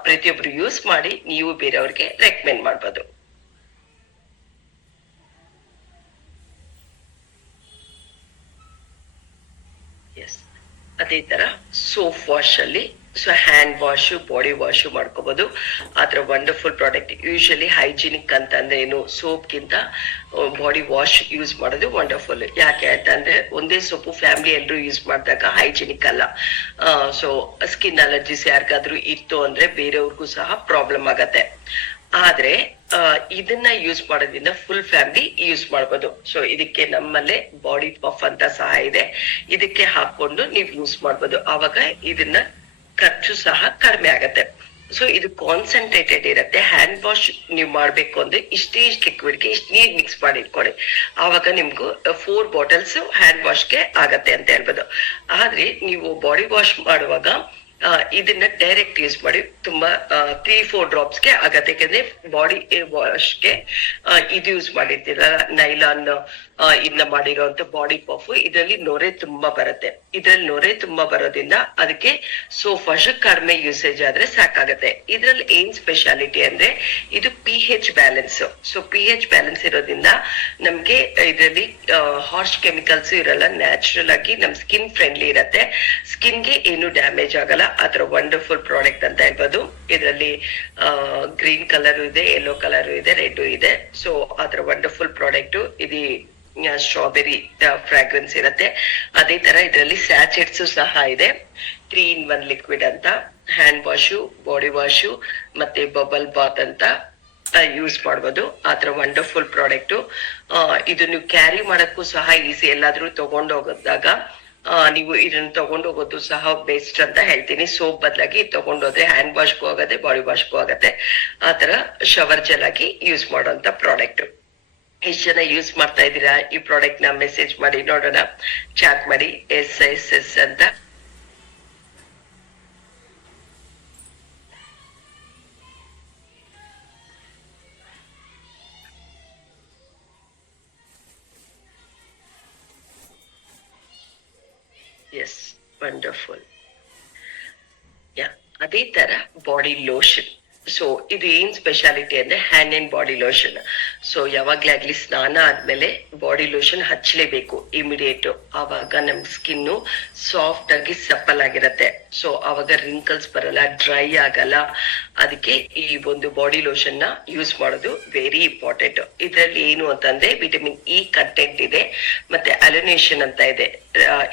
ಪ್ರತಿಯೊಬ್ರು ಯೂಸ್ ಮಾಡಿ ನೀವು ಬೇರೆಯವ್ರಿಗೆ ರೆಕಮೆಂಡ್ ಮಾಡ್ಬೋದು. ಎಸ್, ಅದೇ ತರ ಸೋಪ್ ವಾಶ್ ಅಲ್ಲಿ so hand wash, body wash ಮಾಡ್ಕೋಬಹುದು. ಆತರ ವಂಡರ್ಫುಲ್ ಪ್ರಾಡಕ್ಟ್. ಯೂಶಲಿ ಹೈಜಿನಿಕ್ ಅಂತ ಅಂದ್ರೆ ಏನು, ಸೋಪ್ ಗಿಂತ ಬಾಡಿ ವಾಶ್ ಯೂಸ್ ಮಾಡೋದು ವಂಡರ್ಫುಲ್. ಯಾಕೆ ಅಂತಂದ್ರೆ ಒಂದೇ ಸೋಪು ಫ್ಯಾಮಿಲಿ ಎಲ್ಲರೂ ಯೂಸ್ ಮಾಡಿದಾಗ ಹೈಜಿನಿಕ್ ಅಲ್ಲ. ಸೊ ಸ್ಕಿನ್ ಅಲರ್ಜಿಸ್ ಯಾರಿಗಾದ್ರೂ ಇತ್ತು ಅಂದ್ರೆ ಬೇರೆಯವ್ರಿಗೂ ಸಹ ಪ್ರಾಬ್ಲಮ್ ಆಗತ್ತೆ. ಆದ್ರೆ ಇದನ್ನ ಯೂಸ್ ಮಾಡೋದ್ರಿಂದ ಫುಲ್ ಫ್ಯಾಮಿಲಿ ಯೂಸ್ ಮಾಡ್ಬೋದು. ಸೊ ಇದಕ್ಕೆ ನಮ್ಮಲ್ಲೇ ಬಾಡಿ ಪಫ್ ಅಂತ ಸಹ ಇದೆ, ಇದಕ್ಕೆ ಹಾಕೊಂಡು ನೀವು ಯೂಸ್ ಮಾಡ್ಬೋದು. ಆವಾಗ ಇದನ್ನ ಖರ್ಚು ಸಹ ಕಡಿಮೆ ಆಗತ್ತೆ. ಸೊ ಇದು ಕಾನ್ಸಂಟ್ರೇಟೆಡ್ ಇರತ್ತೆ. ಹ್ಯಾಂಡ್ ವಾಶ್ ನೀವು ಮಾಡ್ಬೇಕು ಅಂದ್ರೆ ಇಷ್ಟೇ ಲಿಕ್ವಿಡ್ಗೆ ಇಷ್ಟು ನೀರ್ ಮಿಕ್ಸ್ ಮಾಡಿ ಇಟ್ಕೊಳ್ಳಿ. ಆವಾಗ ನಿಮ್ಗೂ 4 ಬಾಟಲ್ಸ್ ಹ್ಯಾಂಡ್ ವಾಶ್ಗೆ ಆಗತ್ತೆ ಅಂತ ಹೇಳ್ಬೋದು. ಆದ್ರೆ ನೀವು ಬಾಡಿ ವಾಶ್ ಮಾಡುವಾಗ ಇದನ್ನ ಡೈರೆಕ್ಟ್ ಯೂಸ್ ಮಾಡಿ ತುಂಬಾ 3-4 ಡ್ರಾಪ್ಸ್ಗೆ ಆಗತ್ತೆ. ಯಾಕಂದ್ರೆ ಬಾಡಿ ವಾಶ್ಗೆ ಇದು ಯೂಸ್ ಮಾಡಿರ್ತೀರ ನೈಲಾನ್ ಇಂದ ಮಾಡಿರೋಂತ ಬಾಡಿ ಪಫ್. ಇದರಲ್ಲಿ ನೊರೆ ತುಂಬಾ ಬರುತ್ತೆ. ಇದ್ರಲ್ಲಿ ನೊರೆ ತುಂಬಾ ಬರೋದ್ರಿಂದ ಅದಕ್ಕೆ ಸೋಪ್ ವಾಶ್ ಕಡಿಮೆ ಯೂಸೇಜ್ ಆದ್ರೆ ಸಾಕಾಗತ್ತೆ. ಇದ್ರಲ್ಲಿ ಏನ್ ಸ್ಪೆಷಾಲಿಟಿ ಅಂದ್ರೆ ಇದು pH balance. So pH balance ಇರೋದ್ರಿಂದ ನಮ್ಗೆ ಇದರಲ್ಲಿ ಹಾರ್ಶ್ ಕೆಮಿಕಲ್ಸ್ ಇರಲ್ಲ. ನ್ಯಾಚುರಲ್ ಆಗಿ ನಮ್ ಸ್ಕಿನ್ ಫ್ರೆಂಡ್ಲಿ ಇರತ್ತೆ. ಸ್ಕಿನ್ಗೆ ಏನು ಡ್ಯಾಮೇಜ್ ಆಗಲ್ಲ. ಆತರ ವಂಡರ್ಫುಲ್ ಪ್ರಾಡಕ್ಟ್ ಅಂತ ಹೇಳ್ಬೋದು. ಇದರಲ್ಲಿ ಗ್ರೀನ್ ಕಲರ್ ಇದೆ, ಯೆಲ್ಲೋ ಕಲರ್ ಇದೆ, ರೆಡ್ ಇದೆ. ಸೊ ಆತರ ವಂಡರ್ಫುಲ್ ಪ್ರಾಡಕ್ಟ್. ಇದು ಸ್ಟ್ರಾಬೆರಿ ಫ್ರಾಗ್ರೆನ್ಸ್ ಇರತ್ತೆ. ಅದೇ ತರ ಇದರಲ್ಲಿ ಸ್ಯಾಚೆಟ್ಸ್ ಸಹ ಇದೆ. 3-in-1 ಲಿಕ್ವಿಡ್ ಅಂತ. ಹ್ಯಾಂಡ್ ವಾಶು, ಬಾಡಿ ವಾಶು ಮತ್ತೆ ಬಬಲ್ ಬಾತ್ ಅಂತ ಯೂಸ್ ಮಾಡ್ಬೋದು. ಆತರ ವಂಡರ್ಫುಲ್ ಪ್ರಾಡಕ್ಟ್. ಇದು ನೀವು ಕ್ಯಾರಿ ಮಾಡಕ್ಕೂ ಸಹ ಈಸಿ. ಎಲ್ಲಾದ್ರೂ ತಗೊಂಡು ಹೋಗೋದಾಗ ನೀವು ಇದನ್ನ ತಗೊಂಡೋಗೋದು ಸಹ ಬೆಸ್ಟ್ ಅಂತ ಹೇಳ್ತೀನಿ. ಸೋಪ್ ಬದಲಾಗಿ ತಗೊಂಡೋದ್ರೆ ಹ್ಯಾಂಡ್ ವಾಶ್ಗೂ ಆಗತ್ತೆ, ಬಾಡಿ ವಾಶ್ಗೂ ಆಗತ್ತೆ. ಆತರ ಶವರ್ ಜೆಲ್ ಆಗಿ ಯೂಸ್ ಮಾಡುವಂತ ಪ್ರಾಡಕ್ಟ್. ಎಷ್ಟು ಜನ ಯೂಸ್ ಮಾಡ್ತಾ ಇದ್ದೀರಾ ಈ ಪ್ರಾಡಕ್ಟ್ ನ ಮೆಸೇಜ್ ಮಾಡಿ ನೋಡೋಣ. ಚಾಟ್ ಮಾಡಿ SSS ಅಂತ. S, wonderful. ಯಾ, ಅದೇ ತರ ಬಾಡಿ ಲೋಷನ್. ಸೊ ಇದು ಏನ್ ಸ್ಪೆಷಾಲಿಟಿ ಅಂದ್ರೆ hand and body lotion. So ಯಾವಾಗ್ಲೇ ಆಗ್ಲಿ ಸ್ನಾನ ಆದ್ಮೇಲೆ ಬಾಡಿ ಲೋಷನ್ ಹಚ್ಚಲೇಬೇಕು ಇಮಿಡಿಯೇಟ್. ಆವಾಗ ನಮ್ ಸ್ಕಿನ್ ಸಾಫ್ಟ್ ಆಗಿ ಸಪ್ಪಲ್ ಆಗಿರತ್ತೆ. ಸೊ ಅವಾಗ ರಿಂಕಲ್ಸ್ ಬರಲ್ಲ, ಡ್ರೈ ಆಗಲ್ಲ. ಅದಕ್ಕೆ ಈ ಒಂದು ಬಾಡಿ ಲೋಷನ್ ನ ಯೂಸ್ ಮಾಡೋದು ವೆರಿ ಇಂಪಾರ್ಟೆಂಟ್. ಇದ್ರಲ್ಲಿ ಏನು ಅಂತಂದ್ರೆ ವಿಟಮಿನ್ ಇ ಕಂಟೆಂಟ್ ಇದೆ, ಮತ್ತೆ ಅಲೋನೇಷನ್ ಅಂತ ಇದೆ.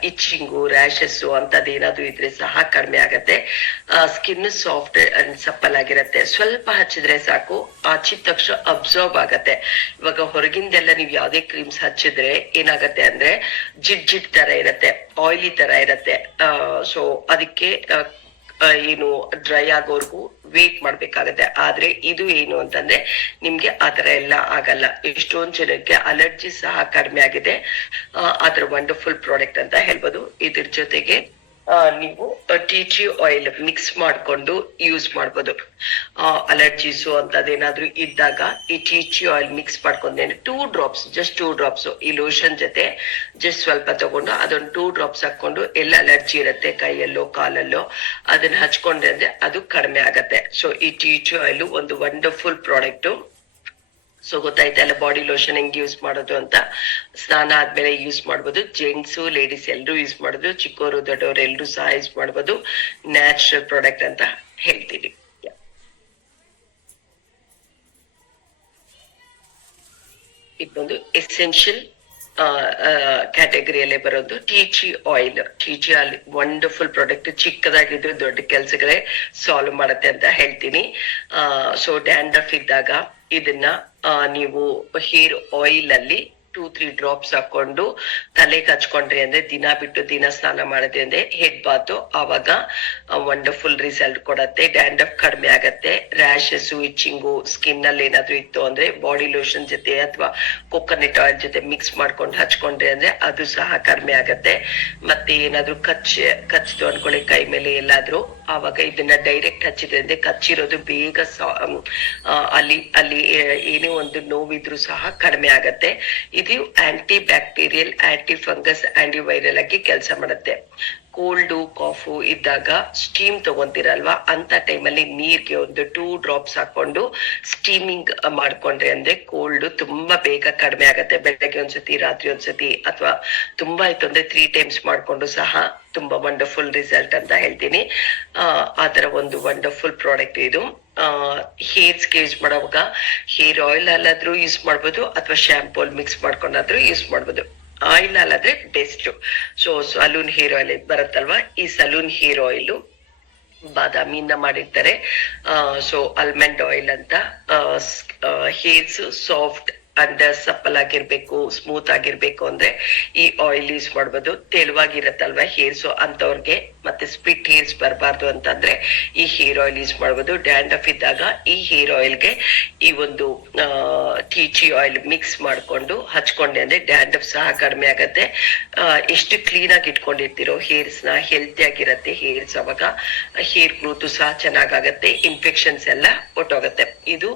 ಇಚ್ಚಿಂಗು, ರ್ಯಾಶಸ್ ಅಂತದೇನಾದ್ರು ಇದ್ರೆ ಸಹ ಕಡಿಮೆ ಆಗತ್ತೆ. ಸ್ಕಿನ್ ಸಾಫ್ಟ್ ಅಂಡ್ ಸಪ್ಪಲ್ ಆಗಿರತ್ತೆ. ಸ್ವಲ್ಪ ಹಚ್ಚಿದ್ರೆ ಸಾಕು, ಹಚ್ಚಿದ ತಕ್ಷಣ ಅಬ್ಸರ್ವ್ ಆಗತ್ತೆ. ಇವಾಗ ಹೊರಗಿಂದೆಲ್ಲ ನೀವ್ ಯಾವ್ದೇ ಕ್ರೀಮ್ಸ್ ಹಚ್ಚಿದ್ರೆ ಏನಾಗತ್ತೆ ಅಂದ್ರೆ ಜಿಡ್ ತರ ಇರತ್ತೆ, ಆಯಿಲಿ ತರ ಇರತ್ತೆ. ಸೊ ಅದಕ್ಕೆ ಏನು ಡ್ರೈ ಆಗೋರ್ಗು ವೇಟ್ ಮಾಡ್ಬೇಕಾಗತ್ತೆ. ಆದ್ರೆ ಇದು ಏನು ಅಂತಂದ್ರೆ ನಿಮ್ಗೆ ಆತರ ಎಲ್ಲ ಆಗಲ್ಲ. ಎಷ್ಟೊಂದ್ ಜನಕ್ಕೆ ಅಲರ್ಜಿ ಸಹ ಕಡಿಮೆ ಆಗಿದೆ. ಅದ್ರ ವಂಡರ್ಫುಲ್ ಪ್ರಾಡಕ್ಟ್ ಅಂತ ಹೇಳ್ಬೋದು. ಇದ್ರ ಜೊತೆಗೆ ನೀವು ಟೀ ಆಯಿಲ್ ಮಿಕ್ಸ್ ಮಾಡ್ಕೊಂಡು ಯೂಸ್ ಮಾಡ್ಬೋದು. ಅಲರ್ಜೀಸು ಅಂತದೇನಾದ್ರೂ ಇದ್ದಾಗ ಈ ಟೀ ಆಯಿಲ್ ಮಿಕ್ಸ್ ಮಾಡ್ಕೊಂಡೆ 2 ಡ್ರಾಪ್ಸ್, ಜಸ್ಟ್ 2 ಡ್ರಾಪ್ಸ್ ಈ ಲೋಷನ್ ಜೊತೆ ಜಸ್ಟ್ ಸ್ವಲ್ಪ ತಗೊಂಡು ಅದೊಂದು 2 ಡ್ರಾಪ್ಸ್ ಹಾಕೊಂಡು, ಎಲ್ಲ ಅಲರ್ಜಿ ಇರುತ್ತೆ ಕೈಯಲ್ಲೋ ಕಾಲಲ್ಲೋ, ಅದನ್ನ ಹಚ್ಕೊಂಡ್ರೆ ಅಂದ್ರೆ ಅದು ಕಡಿಮೆ ಆಗತ್ತೆ. ಸೊ ಈ ಟೀ ಆಯಿಲ್ ಒಂದು ವಂಡರ್ಫುಲ್ ಪ್ರಾಡಕ್ಟ್. ಸೊ ಗೊತ್ತಾಯ್ತಲ್ಲ ಬಾಡಿ ಲೋಷನ್ ಹೆಂಗ್ ಯೂಸ್ ಮಾಡೋದು ಅಂತ. ಸ್ನಾನ ಆದ್ಮೇಲೆ ಯೂಸ್ ಮಾಡ್ಬೋದು. ಜೆಂಟ್ಸು ಲೇಡೀಸ್ ಎಲ್ರು ಯೂಸ್ ಮಾಡೋದು, ಚಿಕ್ಕವರು ದೊಡ್ಡವರು ಎಲ್ರು ಸಹ ಯೂಸ್ ಮಾಡ್ಬೋದು. ನ್ಯಾಚುರಲ್ ಪ್ರಾಡಕ್ಟ್ ಅಂತ ಹೇಳ್ತೀವಿ. ಇದೊಂದು ಎಸೆನ್ಷಿಯಲ್ ಕ್ಯಾಟಗರಿಯಲ್ಲೇ ಬರೋದು tea oil. Tea oil wonderful product. ಚಿಕ್ಕದಾಗಿದ್ದು ದೊಡ್ಡ ಕೆಲ್ಸಗಳೇ ಸಾಲ್ವ್ ಮಾಡತ್ತೆ ಅಂತ ಹೇಳ್ತೀನಿ. ಸೊ ಡ್ಯಾಂಡ್ರಫ್ ಇದ್ದಾಗ ಇದನ್ನ ನೀವು ಹೇರ್ ಆಯಿಲ್ ಅಲ್ಲಿ 2-3 ಡ್ರಾಪ್ಸ್ ಹಾಕೊಂಡು ತಲೆಗೆ ಹಚ್ಕೊಂಡ್ರಿ ಅಂದ್ರೆ, ದಿನ ಬಿಟ್ಟು ದಿನ ಸ್ನಾನ ಮಾಡಿದ್ರಿ ಅಂದ್ರೆ ಹೆಡ್ ಬಾತ್, ಆವಾಗ ವಂಡರ್ಫುಲ್ ರಿಸಲ್ಟ್ ಕೊಡತ್ತೆ. ಡ್ಯಾಂಡ್ರಫ್ ಕಡಿಮೆ ಆಗತ್ತೆ. ರ್ಯಾಶಸ್, ಇಚ್ಚಿಂಗು ಸ್ಕಿನ್ ಅಲ್ಲಿ ಏನಾದ್ರು ಇತ್ತು ಅಂದ್ರೆ ಬಾಡಿ ಲೋಷನ್ ಜೊತೆ ಅಥವಾ ಕೊಕೊನಟ್ ಆಯಿಲ್ ಜೊತೆ ಮಿಕ್ಸ್ ಮಾಡ್ಕೊಂಡು ಹಚ್ಕೊಂಡ್ರಿ ಅಂದ್ರೆ ಅದು ಸಹ ಕಡಿಮೆ ಆಗತ್ತೆ. ಮತ್ತೆ ಏನಾದ್ರು ಕಚ್ಚಿತು ಅನ್ಕೊಳ್ಳಿ ಕೈ ಮೇಲೆ ಎಲ್ಲಾದ್ರೂ, ಆವಾಗ ಇದನ್ನ ಡೈರೆಕ್ಟ್ ಹಚ್ಚಿದ್ರೆ ಅಂದ್ರೆ ಕಚ್ಚಿರೋದು ಬೇಗ ಅಲ್ಲಿ ಏನೇ ಒಂದು ನೋವಿದ್ರು ಸಹ ಕಡಿಮೆ ಆಗತ್ತೆ. ಇದು anti bacterial, anti fungus, anti viral ಆಗಿ ಕೆಲಸ ಮಾಡುತ್ತೆ. ಕೋಲ್ಡು ಕಾಫು ಇದ್ದಾಗ ಸ್ಟೀಮ್ ತಗೊಂತೀರಲ್ವಾ, ಅಂತ ಟೈಮಲ್ಲಿ ನೀರ್ಗೆ ಒಂದು 2 ಡ್ರಾಪ್ಸ್ ಹಾಕೊಂಡು ಸ್ಟೀಮಿಂಗ್ ಮಾಡ್ಕೊಂಡ್ರೆ ಅಂದ್ರೆ ಕೋಲ್ಡ್ ತುಂಬಾ ಬೇಗ ಕಡಿಮೆ ಆಗತ್ತೆ. ಬೆಳಗ್ಗೆ ಒಂದ್ಸತಿ, ರಾತ್ರಿ ಒಂದ್ಸತಿ, ಅಥವಾ ತುಂಬಾ ಆಯ್ತು ಅಂದ್ರೆ 3 ಟೈಮ್ಸ್ ಮಾಡ್ಕೊಂಡು ಸಹ ತುಂಬಾ ವಂಡರ್ಫುಲ್ ರಿಸಲ್ಟ್ ಅಂತ ಹೇಳ್ತೀನಿ. ಆತರ ಒಂದು ವಂಡರ್ಫುಲ್ ಪ್ರಾಡಕ್ಟ್ ಇದು. ಹೇರ್ಸ್ಗೆ ಯೂಸ್ ಮಾಡುವಾಗ ಹೇರ್ ಆಯಿಲ್ ಅಲ್ಲಾದ್ರೂ ಯೂಸ್ ಮಾಡ್ಬೋದು, ಅಥವಾ ಶಾಂಪೂ ಮಿಕ್ಸ್ ಮಾಡ್ಕೊಂಡಾದ್ರೂ ಯೂಸ್ ಮಾಡ್ಬೋದು. ಆಯಿಲ್ ಅಲ್ಲಾದ್ರೆ best. So salon hair oil ಬರುತ್ತಲ್ವಾ, ಈ ಸಲೂನ್ ಹೇರ್ ಆಯಿಲ್ ಬಾದಾಮಿಯಿಂದ ಮಾಡಿರ್ತಾರೆ. ಸೊ ಆಲ್ಮಂಡ್ ಆಯಿಲ್ ಅಂತ. ಹೇರ್ಸ್ ಸಾಫ್ಟ್ ಅಂಡ್ ಸಪ್ಪಲ್ ಆಗಿರ್ಬೇಕು, ಸ್ಮೂತ್ ಆಗಿರ್ಬೇಕು ಅಂದ್ರೆ ಈ ಆಯಿಲ್ ಯೂಸ್ ಮಾಡ್ಬೋದು. ತೆಳುವಾಗಿರತ್ತಲ್ವಾ ಹೇರ್ಸ್ ಅಂತವ್ರಿಗೆ, ಮತ್ತೆ ಸ್ಪ್ಲಿಟ್ ಹೇರ್ಸ್ ಬರಬಾರ್ದು ಅಂತಂದ್ರೆ ಈ ಹೇರ್ ಆಯಿಲ್ ಯೂಸ್ ಮಾಡ್ಬೋದು. ಡ್ಯಾಂಡ್ರಫ್ ಇದ್ದಾಗ ಈ ಹೇರ್ ಆಯಿಲ್ಗೆ ಈ ಒಂದು ಟೀ ಆಯಿಲ್ ಮಿಕ್ಸ್ ಮಾಡ್ಕೊಂಡು ಹಚ್ಕೊಂಡೆ ಅಂದ್ರೆ ಡ್ಯಾಂಡ್ರಫ್ ಸಹ ಕಡಿಮೆ ಆಗತ್ತೆ. ಎಷ್ಟು ಕ್ಲೀನ್ ಆಗಿ ಇಟ್ಕೊಂಡಿರ್ತೀರೋ ಹೇರ್ಸ್ ನ, ಹೆಲ್ತಿ ಆಗಿರತ್ತೆ ಹೇರ್ಸ್. ಅವಾಗ ಹೇರ್ ಗ್ರೋತ್ ಸಹ ಚೆನ್ನಾಗಾಗತ್ತೆ, ಇನ್ಫೆಕ್ಷನ್ಸ್ ಎಲ್ಲ ಹೊಟ್ಟೋಗತ್ತೆ. ಇದು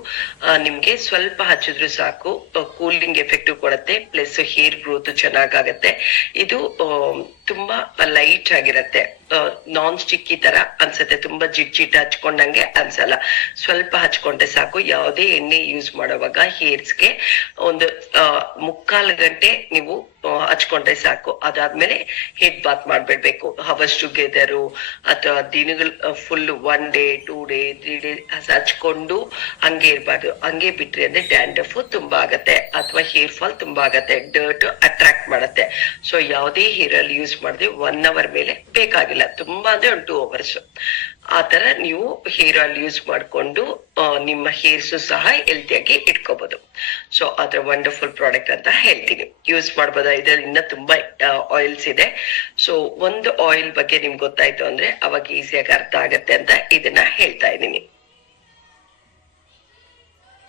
ನಿಮ್ಗೆ ಸ್ವಲ್ಪ ಹಚ್ಚಿದ್ರು ಸಾಕು, ಕೂಲಿಂಗ್ ಎಫೆಕ್ಟ್ ಕೊಡುತ್ತೆ, ಪ್ಲಸ್ ಹೇರ್ ಗ್ರೋತ್ ಚೆನ್ನಾಗಾಗತ್ತೆ. ಇದು ತುಂಬಾ ಲೈಟ್ ಆಗಿರತ್ತೆ, ನಾನ್ ಸ್ಟಿಕ್ಕಿ ತರ ಅನ್ಸತ್ತೆ, ತುಂಬಾ ಜಿಟ್ ಹಚ್ಕೊಂಡಂಗೆ ಅನ್ಸಲ್ಲ. ಸ್ವಲ್ಪ ಹಚ್ಕೊಂಡ್ರೆ ಸಾಕು. ಯಾವುದೇ ಎಣ್ಣೆ ಯೂಸ್ ಮಾಡುವಾಗ ಹೇರ್ಸ್ಗೆ ಒಂದು 3/4 ಗಂಟೆ ನೀವು ಹಚ್ಕೊಂಡ್ರೆ ಸಾಕು. ಅದಾದ್ಮೇಲೆ ಹೆಡ್ ಬಾತ್ ಮಾಡ್ಬಿಡ್ಬೇಕು. ಹವರ್ಸ್ ಟುಗೆದರು ಅಥವಾ ದಿನಗಳು ಫುಲ್ 1 ಡೇ 2 ಡೇ 3 ಡೇ ಹಚ್ಕೊಂಡು ಹಂಗೆ ಇರ್ಬಾರ್ದು. ಹಂಗೆ ಬಿಟ್ರಿ ಅಂದ್ರೆ ಡ್ಯಾಂಡ್ರಫ್ ತುಂಬಾ ಆಗತ್ತೆ ಅಥವಾ ಹೇರ್ ಫಾಲ್ ತುಂಬಾ ಆಗತ್ತೆ, ಡರ್ಟ್ ಅಟ್ರಾಕ್ಟ್ ಮಾಡತ್ತೆ. ಸೊ ಯಾವುದೇ ಹೇರ್ ಆಯಿಲ್ ಯೂಸ್ ಮಾಡಿದ್ರೆ 1 ಅವರ್ ಮೇಲೆ ಬೇಕಾಗಿಲ್ಲ, ತುಂಬಾ ಅಂದ್ರೆ 2 ಅವರ್ಸ್. ಆತರ ನೀವು ಹೇರ್ ಆಯಿಲ್ ಯೂಸ್ ಮಾಡ್ಕೊಂಡು ನಿಮ್ಮ ಹೇರ್ಸ್ ಸಹ ಹೆಲ್ತಿಯಾಗಿ ಇಟ್ಕೋಬಹುದು. ಸೊ ಅದ್ರ ವಂಡರ್ಫುಲ್ ಪ್ರಾಡಕ್ಟ್ ಅಂತ ಹೇಳ್ತೀನಿ, ಯೂಸ್ ಮಾಡ್ಬೋದ. ಇದರಿಂದ ತುಂಬಾ ಆಯಿಲ್ಸ್ ಇದೆ. ಸೊ ಒಂದು ಆಯಿಲ್ ಬಗ್ಗೆ ನಿಮ್ಗೆ ಗೊತ್ತಾಯ್ತು ಅಂದ್ರೆ ಅವಾಗ ಈಸಿಯಾಗಿ ಅರ್ಥ ಆಗತ್ತೆ ಅಂತ ಇದನ್ನ ಹೇಳ್ತಾ ಇದ್ದೀನಿ.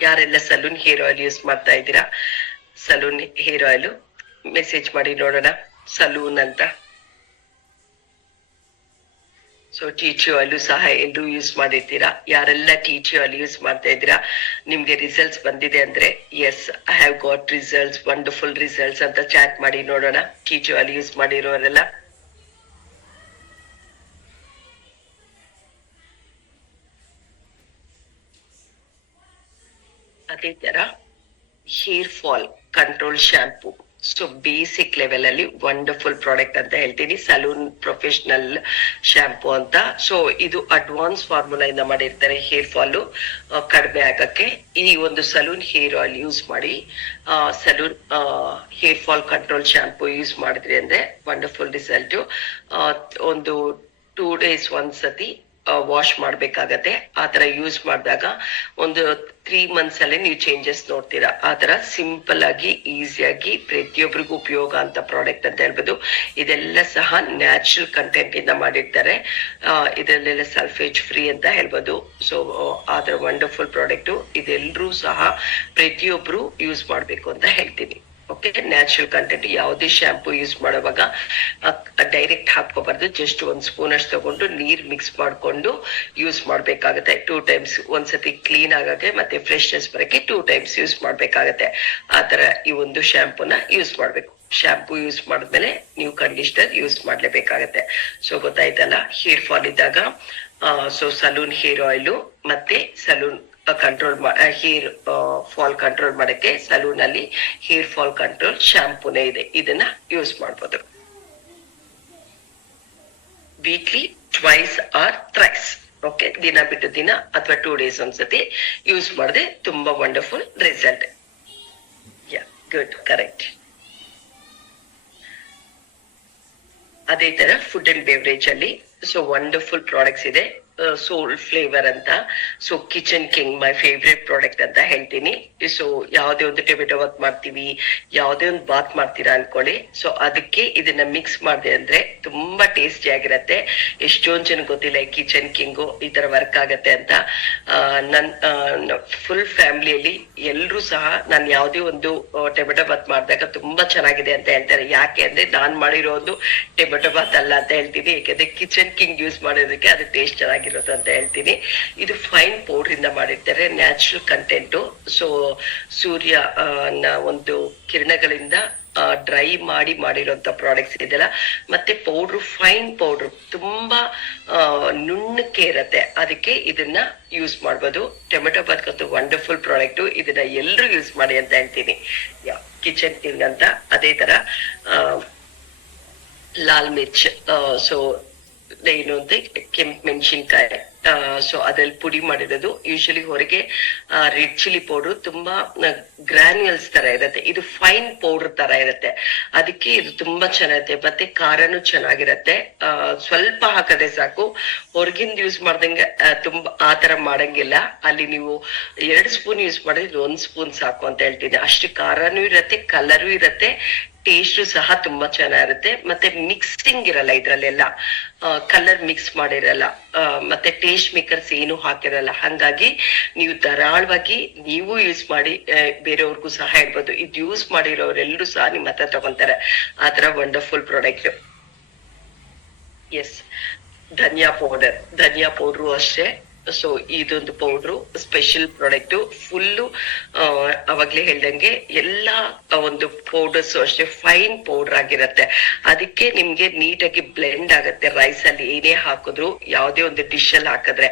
ಯಾರೆಲ್ಲ ಸಲೂನ್ ಹೇರ್ ಆಯಿಲ್ ಯೂಸ್ ಮಾಡ್ತಾ ಇದ್ದೀರಾ, ಸಲೂನ್ ಹೇರ್ ಆಯಿಲ್ ಮೆಸೇಜ್ ಮಾಡಿ ನೋಡೋಣ, ಸಲೂನ್ ಅಂತ. ಸೊ ಟೀಚಿ ಆಯಿಲ್ ಸಹ ಎಲ್ಲರೂ ಯೂಸ್ ಮಾಡಿರ್ತೀರಾ. ಯಾರೆಲ್ಲ ಟೀಚಿ ಆಯಿಲ್ ಯೂಸ್ ಮಾಡ್ತಾ ಇದ್ದೀರಾ, ನಿಮ್ಗೆ ರಿಸಲ್ಟ್ಸ್ ಬಂದಿದೆ ಅಂದ್ರೆ yes I have got results, wonderful results ಅಂತ ಚಾಟ್ ಮಾಡಿ ನೋಡೋಣ. ಟೀಚಿ ಆಯಿಲ್ ಯೂಸ್ ಮಾಡಿರೋರೆಲ್ಲ ಅದೇ ತರ hair fall control shampoo. So basic level ಅಲ್ಲಿ ವಂಡರ್ಫುಲ್ ಪ್ರಾಡಕ್ಟ್ ಅಂತ ಹೇಳ್ತೀನಿ, ಸಲೂನ್ ಪ್ರೊಫೆಷನಲ್ ಶಾಂಪೂ ಅಂತ. ಸೊ ಇದು ಅಡ್ವಾನ್ಸ್ ಫಾರ್ಮುಲಾ ಇಂದ ಮಾಡಿರ್ತಾರೆ ಹೇರ್ ಫಾಲ್ ಕಡಿಮೆ ಆಗಕ್ಕೆ. ಈ ಒಂದು ಸಲೂನ್ ಹೇರ್ ಆಯಿಲ್ ಯೂಸ್ ಮಾಡಿ salon hair fall control shampoo use ಮಾಡಿದ್ರಿ ಅಂದ್ರೆ ವಂಡರ್ಫುಲ್ ರಿಸಲ್ಟ್. ಒಂದು 2 ಡೇಸ್ ಒಂದ್ಸತಿ ವಾಶ್ ಮಾಡ್ಬೇಕಾಗತ್ತೆ. ಆತರ ಯೂಸ್ ಮಾಡಿದಾಗ ಒಂದು 3 ಮಂತ್ಸ್ ಅಲ್ಲಿ ನೀವು ಚೇಂಜಸ್ ನೋಡ್ತೀರಾ. ಆತರ ಸಿಂಪಲ್ ಆಗಿ ಈಸಿಯಾಗಿ ಪ್ರತಿಯೊಬ್ಬರಿಗೂ ಉಪಯೋಗ ಅಂತ ಪ್ರಾಡಕ್ಟ್ ಅಂತ ಹೇಳ್ಬೋದು. ಇದೆಲ್ಲ ಸಹ ನ್ಯಾಚುರಲ್ ಕಂಟೆಂಟ್ ಇಂದ ಮಾಡಿರ್ತಾರೆ, ಇದರಲ್ಲೆಲ್ಲ ಸಲ್ಫೇಜ್ ಫ್ರೀ ಅಂತ ಹೇಳ್ಬೋದು. ಸೊ ಆದ್ರ ವಂಡರ್ಫುಲ್ ಪ್ರಾಡಕ್ಟ್, ಇದೆಲ್ಲರೂ ಸಹ ಪ್ರತಿಯೊಬ್ರು ಯೂಸ್ ಮಾಡ್ಬೇಕು ಅಂತ ಹೇಳ್ತೀನಿ. Okay, natural content. ಯಾವುದೇ ಶಾಂಪೂ ಯೂಸ್ ಮಾಡುವಾಗ ಡೈರೆಕ್ಟ್ ಹಾಕೋಬಾರ್ದು, ಜಸ್ಟ್ 1 ಸ್ಪೂನ್ ಅಷ್ಟು ತಗೊಂಡು ನೀರ್ ಮಿಕ್ಸ್ ಮಾಡ್ಕೊಂಡು ಯೂಸ್ ಮಾಡ್ಬೇಕಾಗತ್ತೆ. 2 ಟೈಮ್ಸ್, ಒಂದ್ಸತಿ ಕ್ಲೀನ್ ಆಗಕ್ಕೆ ಮತ್ತೆ ಫ್ರೆಶ್ನೆಸ್ ಬರಕ್ಕೆ 2 ಟೈಮ್ಸ್ ಯೂಸ್ ಮಾಡ್ಬೇಕಾಗತ್ತೆ. ಆತರ ಈ ಒಂದು ಶಾಂಪೂನ ಯೂಸ್ ಮಾಡ್ಬೇಕು. ಶಾಂಪೂ ಯೂಸ್ ಮಾಡಿದ್ಮೇಲೆ ನೀವು ಕಂಡೀಷನರ್ ಯೂಸ್ ಮಾಡ್ಲೇಬೇಕಾಗತ್ತೆ. ಸೊ ಗೊತ್ತಾಯ್ತಲ್ಲ, ಹೇರ್ ಫಾಲ್ ಇದ್ದಾಗ ಸೊ ಸಲೂನ್ ಹೇರ್ ಆಯಿಲ್ ಮತ್ತೆ salon control hair fall control ಮಾಡಕ್ಕೆ ಸಲೂನ್ ಅಲ್ಲಿ ಹೇರ್ ಫಾಲ್ ಕಂಟ್ರೋಲ್ ಶಾಂಪೂನೇ ಇದೆ, ಇದನ್ನ ಯೂಸ್ ಮಾಡ್ಬೋದು. Weekly twice R thrice. Okay, ದಿನ ಬಿಟ್ಟು ದಿನ ಅಥವಾ 2 ಡೇಸ್ ಒಂದ್ಸತಿ ಯೂಸ್ ಮಾಡಿದ್ರೆ ತುಂಬಾ ವಂಡರ್ಫುಲ್ ರಿಸಲ್ಟ್. ಯಾ, ಗುಡ್, ಕರೆಕ್ಟ್. ಅದೇ ತರ ಫುಡ್ ಅಂಡ್ ಬೇವರೇಜ್ ಅಲ್ಲಿ ಸೊ ವಂಡರ್ಫುಲ್ ಪ್ರಾಡಕ್ಟ್ಸ್ ಇದೆ. ಸೋಲ್ ಫ್ಲೇವರ್ ಅಂತ. So kitchen king my favourite product ಅಂತ ಹೇಳ್ತೀನಿ. ಸೊ ಯಾವ್ದೇ ಒಂದು ಟೊಮೆಟೊ ಬಾತ್ ಮಾಡ್ತೀವಿ, ಯಾವ್ದೇ ಒಂದು ಬಾತ್ ಮಾಡ್ತೀರಾ ಅನ್ಕೊಳ್ಳಿ, ಸೊ ಅದಕ್ಕೆ ಇದನ್ನ ಮಿಕ್ಸ್ ಮಾಡಿದೆ ಅಂದ್ರೆ ತುಂಬಾ ಟೇಸ್ಟಿ ಆಗಿರತ್ತೆ. ಎಷ್ಟೊಂದ್ ಜನ ಗೊತ್ತಿಲ್ಲ ಈ ಕಿಚನ್ ಕಿಂಗು ಈ ತರ ವರ್ಕ್ ಆಗತ್ತೆ ಅಂತ. ಫುಲ್ ಫ್ಯಾಮಿಲಿಯಲ್ಲಿ ಎಲ್ರು ಸಹ ನಾನು ಯಾವ್ದೇ ಒಂದು ಟೊಮೆಟೊ ಬಾತ್ ಮಾಡಿದಾಗ ತುಂಬಾ ಚೆನ್ನಾಗಿದೆ ಅಂತ ಹೇಳ್ತಾರೆ. ಯಾಕೆ ಅಂದ್ರೆ ನಾನ್ ಮಾಡಿರೋ ಒಂದು ಟೊಮೆಟೊ ಬಾತ್ ಅಲ್ಲ ಅಂತ ಹೇಳ್ತೀನಿ, ಯಾಕಂದ್ರೆ ಕಿಚನ್ ಕಿಂಗ್ ಯೂಸ್ ಮಾಡೋದಕ್ಕೆ ಅದು ಟೇಸ್ಟ್ ಚೆನ್ನಾಗಿರೋದು ಅಂತ ಹೇಳ್ತೀನಿ. ಇದು ಫೈನ್ ಪೌಡರ್ ಇಂದ ಮಾಡಿರ್ತಾರೆ, ನ್ಯಾಚುರಲ್ ಕಂಟೆಂಟ್. ಸೊ ಸೂರ್ಯ ಒಂದು ಕಿರಣಗಳಿಂದ ಡ್ರೈ ಮಾಡಿರೋಂತ ಪ್ರಾಡಕ್ಟ್ಸ್ ಇದೆಲ್ಲ. ಮತ್ತೆ ಪೌಡ್ರು ಫೈನ್ ಪೌಡ್ರು ತುಂಬಾ ನುಣ್ಣಕ್ಕೆ ಇರತ್ತೆ, ಅದಕ್ಕೆ ಇದನ್ನ ಯೂಸ್ ಮಾಡ್ಬೋದು. ಟೊಮೆಟೊ ಬಾತ್ಗಂತೂ ವಂಡರ್ಫುಲ್ ಪ್ರಾಡಕ್ಟ್, ಇದನ್ನ ಎಲ್ರು ಯೂಸ್ ಮಾಡಿ ಅಂತ ಹೇಳ್ತೀನಿ. ಕಿಚನ್ ಕಿಂಗ್ ಅಂತ. ಅದೇ ತರ ಲಾಲ್ ಮಿರ್ಚ್, ಸೊ ಏನು ಅಂದ್ರೆ ಕೆಂಪು ಮೆಣಸಿನ್ಕಾಯಿ, ಸೊ ಅದ್ರಲ್ಲಿ ಪುಡಿ ಮಾಡಿರೋದು. ಯೂಶಲಿ ಹೊರಗೆ ರೆಡ್ ಚಿಲ್ಲಿ ಪೌಡರ್ ತುಂಬಾ ಗ್ರಾನ್ಯುಲ್ಸ್ ತರ ಇರತ್ತೆ, ಇದು ಫೈನ್ ಪೌಡರ್ ತರ ಇರತ್ತೆ, ಅದಕ್ಕೆ ಇದು ತುಂಬಾ ಚೆನ್ನಾಗಿರುತ್ತೆ. ಮತ್ತೆ ಖಾರನು ಚೆನ್ನಾಗಿರತ್ತೆ. ಸ್ವಲ್ಪ ಹಾಕದೆ ಸಾಕು, ಹೊರಗಿಂದ ಯೂಸ್ ಮಾಡ್ದಂಗೆ ತುಂಬಾ ಆತರ ಮಾಡಂಗಿಲ್ಲ. ಅಲ್ಲಿ ನೀವು 2 ಸ್ಪೂನ್ ಯೂಸ್ ಮಾಡಿದ್ರೆ 1 ಸ್ಪೂನ್ ಸಾಕು ಅಂತ ಹೇಳ್ತೀನಿ. ಅಷ್ಟು ಖಾರನೂ ಇರತ್ತೆ, ಕಲರು ಇರತ್ತೆ, ಟೇಸ್ಟ್ ಸಹ ತುಂಬಾ ಚೆನ್ನಾಗಿರುತ್ತೆ. ಮತ್ತೆ ಮಿಕ್ಸಿಂಗ್ ಇರಲ್ಲ ಇದ್ರಲ್ಲೆಲ್ಲ, ಕಲರ್ ಮಿಕ್ಸ್ ಮಾಡಿರಲ್ಲ, ಮತ್ತೆ ಟೇಸ್ಟ್ ಮೇಕರ್ಸ್ ಏನು ಹಾಕಿರಲ್ಲ. ಹಂಗಾಗಿ ನೀವು ಧಾರಾಳವಾಗಿ ನೀವು ಯೂಸ್ ಮಾಡಿ ಬೇರೆಯವ್ರಿಗೂ ಸಹ ಹೇಳ್ಬೋದು. ಇದು ಯೂಸ್ ಮಾಡಿರೋರೆಲ್ಲರೂ ಸಹ ನಿಮ್ಮ ಹತ್ರ ತಗೊಂತಾರೆ. ಆತರ ವಂಡರ್ಫುಲ್ ಪ್ರಾಡಕ್ಟ್. ಎಸ್, ಧನಿಯಾ ಪೌಡರ್ ಅಷ್ಟೇ ಸೊ ಇದೊಂದು ಪೌಡ್ರು ಸ್ಪೆಷಲ್ ಪ್ರಾಡಕ್ಟ್, ಫುಲ್ಲು ಅವಾಗ್ಲೇ ಹೇಳ್ದಂಗೆ ಎಲ್ಲಾ ಒಂದು ಪೌಡರ್ಸ್ ಅಷ್ಟೇ ಫೈನ್ ಪೌಡರ್ ಆಗಿರತ್ತೆ. ಅದಕ್ಕೆ ನಿಮ್ಗೆ ನೀಟಾಗಿ ಬ್ಲೆಂಡ್ ಆಗತ್ತೆ ರೈಸ್ ಅಲ್ಲಿ ಏನೇ ಹಾಕಿದ್ರು, ಯಾವ್ದೇ ಒಂದು ಡಿಶ್ ಅಲ್ಲಿ ಹಾಕಿದ್ರೆ.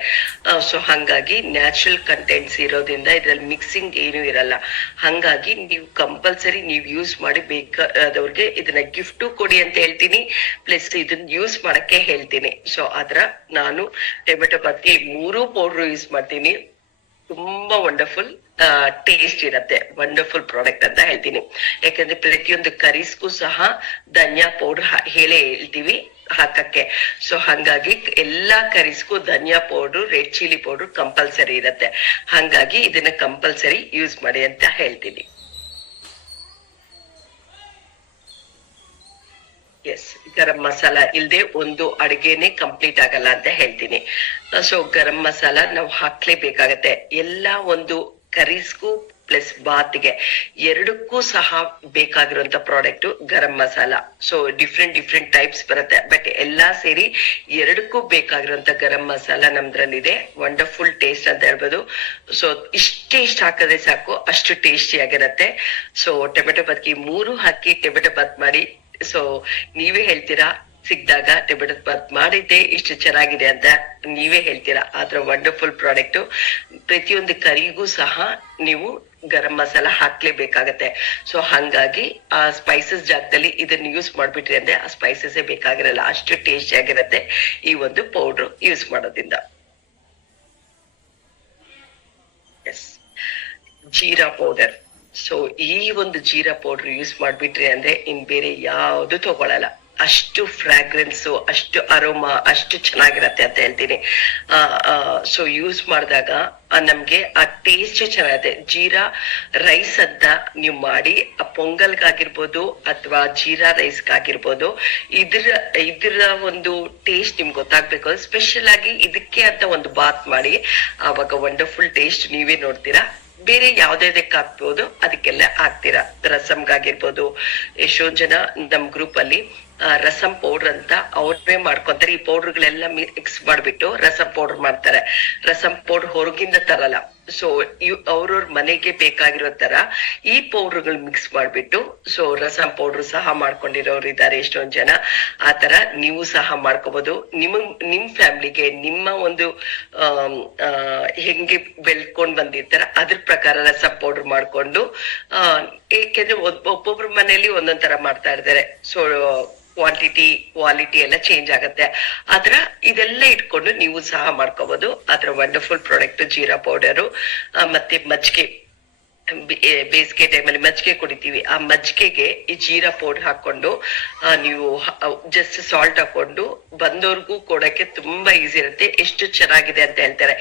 ಸೊ ಹಂಗಾಗಿ ನ್ಯಾಚುರಲ್ ಕಂಟೆಂಟ್ಸ್ ಇರೋದ್ರಿಂದ ಇದ್ರಲ್ಲಿ ಮಿಕ್ಸಿಂಗ್ ಏನು ಇರಲ್ಲ. ಹಂಗಾಗಿ ನೀವು ಕಂಪಲ್ಸರಿ ನೀವು ಯೂಸ್ ಮಾಡಿ ಬೇಕಾದವ್ರಿಗೆ ಇದನ್ನ ಗಿಫ್ಟ್ ಕೊಡಿ ಅಂತ ಹೇಳ್ತೀನಿ, ಪ್ಲಸ್ ಇದನ್ನ ಯೂಸ್ ಮಾಡಕ್ಕೆ ಹೇಳ್ತೀನಿ. ಸೊ ಅದ್ರ ನಾನು ಟೊಮೆಟೊ ಬಾತ್ಗೆ 3 ಪೌಡರ್ ಯೂಸ್ ಮಾಡ್ತೀನಿ. ತುಂಬಾ ವಂಡರ್ಫುಲ್ ಟೇಸ್ಟ್ ಇರತ್ತೆ, ವಂಡರ್ಫುಲ್ ಪ್ರಾಡಕ್ಟ್ ಅಂತ ಹೇಳ್ತೀನಿ. ಯಾಕಂದ್ರೆ ಪ್ರತಿಯೊಂದು ಕರೀಸ್ಗೂ ಸಹ ಧನಿಯಾ ಪೌಡರ್ ಹೇಳೇ ಹೇಳ್ತೀವಿ ಹಾಕಕ್ಕೆ. ಸೊ ಹಂಗಾಗಿ ಎಲ್ಲಾ ಕರೀಸ್ಗೂ ಧನಿಯಾ powder, red chilli powder compulsory ಇರತ್ತೆ. ಹಂಗಾಗಿ ಇದನ್ನ ಕಂಪಲ್ಸರಿ ಯೂಸ್ ಮಾಡಿ ಅಂತ ಹೇಳ್ತೀನಿ. ಎಸ್, ಗರಂ ಮಸಾಲ ಇಲ್ದೆ ಒಂದು ಅಡಿಗೆನೆ ಕಂಪ್ಲೀಟ್ ಆಗಲ್ಲ ಅಂತ ಹೇಳ್ತೀನಿ. ಸೊ ಗರಂ ಮಸಾಲ ನಾವು ಹಾಕ್ಲೇಬೇಕಾಗತ್ತೆ. ಎಲ್ಲಾ ಒಂದು ಕರೀಸ್ಗೂ ಪ್ಲಸ್ ಬಾತ್ಗೆ ಎರಡಕ್ಕೂ ಸಹ ಬೇಕಾಗಿರುವಂತ product garam masala. So different types ಬರುತ್ತೆ, ಬಟ್ ಎಲ್ಲಾ ಸೇರಿ ಎರಡಕ್ಕೂ ಬೇಕಾಗಿರುವಂತ ಗರಂ ಮಸಾಲ ನಮ್ದ್ರಲ್ಲಿದೆ. ವಂಡರ್ಫುಲ್ ಟೇಸ್ಟ್ ಅಂತ ಹೇಳ್ಬೋದು. ಸೊ ಇಷ್ಟು ಹಾಕಿದ್ರೆ ಸಾಕು, ಅಷ್ಟು ಟೇಸ್ಟಿ ಆಗಿರತ್ತೆ. ಸೊ ಟೊಮೆಟೊ ಬಾತ್ಗೆ 3 ಹಾಕಿ ಟೊಮೆಟೊ ಬಾತ್ ಮಾಡಿ. ಸೊ ನೀವೇ ಹೇಳ್ತೀರಾ ಸಿಕ್ದಾಗ ಟೊಮೆಟೊ ಬಾತ್ ಮಾಡಿದ್ದೆ ಇಷ್ಟು ಚೆನ್ನಾಗಿದೆ ಅಂತ ನೀವೇ ಹೇಳ್ತೀರಾ. ಆದ್ರ ವಂಡರ್ಫುಲ್ ಪ್ರಾಡಕ್ಟ್. ಪ್ರತಿಯೊಂದು ಕರಿಗೂ ಸಹ ನೀವು ಗರಂ ಮಸಾಲ ಹಾಕ್ಲೇಬೇಕಾಗತ್ತೆ. ಸೊ ಹಂಗಾಗಿ ಆ ಸ್ಪೈಸಸ್ ಜಾಗದಲ್ಲಿ ಇದನ್ನ ಯೂಸ್ ಮಾಡ್ಬಿಟ್ರಿ ಅಂದ್ರೆ ಆ ಸ್ಪೈಸಸ್ ಬೇಕಾಗಿರಲ್ಲ, ಅಷ್ಟು ಟೇಸ್ಟಿ ಆಗಿರತ್ತೆ ಈ ಒಂದು ಪೌಡರ್ ಯೂಸ್ ಮಾಡೋದ್ರಿಂದ. Yes, jeera powder. ಸೊ ಈ ಒಂದು ಜೀರಾ ಪೌಡರ್ ಯೂಸ್ ಮಾಡ್ಬಿಟ್ರಿ ಅಂದ್ರೆ ಇನ್ ಬೇರೆ ಯಾವ್ದು ತಗೊಳಲ್ಲ. ಅಷ್ಟು ಫ್ರಾಗ್ರೆನ್ಸ್, ಅಷ್ಟು ಅರೋಮಾ, ಅಷ್ಟು ಚೆನ್ನಾಗಿರತ್ತೆ ಅಂತ ಹೇಳ್ತೀನಿ. ಸೊ ಯೂಸ್ ಮಾಡಿದಾಗ ನಮ್ಗೆ ಆ ಟೇಸ್ಟ್ ಚೆನ್ನಾಗಿದೆ. ಜೀರಾ ರೈಸ್ ಅಂತ ನೀವು ಮಾಡಿ ಪೊಂಗಲ್ಗಾಗಿರ್ಬೋದು ಅಥವಾ ಜೀರಾ ರೈಸ್ಗಾಗಿರ್ಬೋದು, ಇದ್ರ ಒಂದು ಟೇಸ್ಟ್ ನಿಮ್ಗೆ ಗೊತ್ತಾಗ್ಬೇಕು. ಸ್ಪೆಷಲ್ ಆಗಿ ಇದಕ್ಕೆ ಅಂತ ಒಂದು ಬಾತ್ ಮಾಡಿ, ಆವಾಗ ವಂಡರ್ಫುಲ್ ಟೇಸ್ಟ್ ನೀವೇ ನೋಡ್ತೀರಾ. ಬೇರೆ ಯಾವ್ದಕ್ಕೆ ಹಾಕ್ಬೋದು ಅದಕ್ಕೆಲ್ಲ ಹಾಕ್ತೀರಾ. ರಸಮ್ಗಾಗಿರ್ಬೋದು, ಎಷ್ಟೊಂದ್ ಜನ ನಮ್ ಗ್ರೂಪ್ ಅಲ್ಲಿ ರಸಂ ಪೌಡರ್ ಅಂತ ಅವ್ರೇ ಮಾಡ್ಕೊಂತಾರೆ. ಈ ಪೌಡರ್ಗಳೆಲ್ಲ ಮಿಕ್ಸ್ ಮಾಡ್ಬಿಟ್ಟು ರಸಂ ಪೌಡರ್ ಮಾಡ್ತಾರೆ. ರಸಂ ಪೌಡರ್ ಹೊರಗಿಂದ ತರಲ್ಲ. ಸೊ ಅವ್ರವ್ರ ಮನೆಗೆ ಬೇಕಾಗಿರೋ ತರ ಈ ಪೌಡರ್ಗಳು ಮಿಕ್ಸ್ ಮಾಡ್ಬಿಟ್ಟು, ಸೊ ರಸಂ ಪೌಡರ್ ಸಹ ಮಾಡ್ಕೊಂಡಿರೋರು ಇದ್ದಾರೆ ಎಷ್ಟೊಂದ್ ಜನ. ಆ ತರ ನೀವು ಸಹ ಮಾಡ್ಕೋಬಹುದು. ನಿಮ್ ಫ್ಯಾಮಿಲಿಗೆ ನಿಮ್ಮ ಒಂದು ಹೆಂಗೆ ಬೆಳ್ಕೊಂಡ್ ಬಂದಿರ್ತಾರ ಅದ್ರ ಪ್ರಕಾರ ರಸಂ ಪೌಡರ್ ಮಾಡ್ಕೊಂಡು, ಏಕೆಂದ್ರೆ ಒಬ್ಬೊಬ್ರ ಮನೆಯಲ್ಲಿ ಒಂದೊಂದ್ ತರ ಮಾಡ್ತಾ ಇರ್ತಾರೆ. ಸೊ ಕ್ವಾಲಿಟಿ ಎಲ್ಲ ಚೇಂಜ್ ಆಗತ್ತೆ. ಆದ್ರ ಇದೆಲ್ಲ ಇಟ್ಕೊಂಡು ನೀವು ಸಹ ಮಾಡ್ಕೋಬಹುದು. ಅದ್ರ ವಂಡರ್ಫುಲ್ ಪ್ರಾಡಕ್ಟ್ ಜೀರಾ ಪೌಡರು. ಮತ್ತೆ ಮಜ್ಜಿಗೆ, ಬೇಸಿಗೆ ಟೈಮಲ್ಲಿ ಮಜ್ಜಿಗೆ ಕುಡಿತೀವಿ. ಆ ಮಜ್ಜಿಗೆಗೆ ಈ ಜೀರಾ ಪೌಡರ್ ಹಾಕೊಂಡು ನೀವು ಜಸ್ಟ್ ಸಾಲ್ಟ್ ಹಾಕೊಂಡು ಬಂದವ್ರಿಗೂ ಕೊಡಕ್ಕೆ ತುಂಬಾ ಈಸಿ ಇರುತ್ತೆ. ಎಷ್ಟು ಚೆನ್ನಾಗಿದೆ ಅಂತ ಹೇಳ್ತಾರೆ.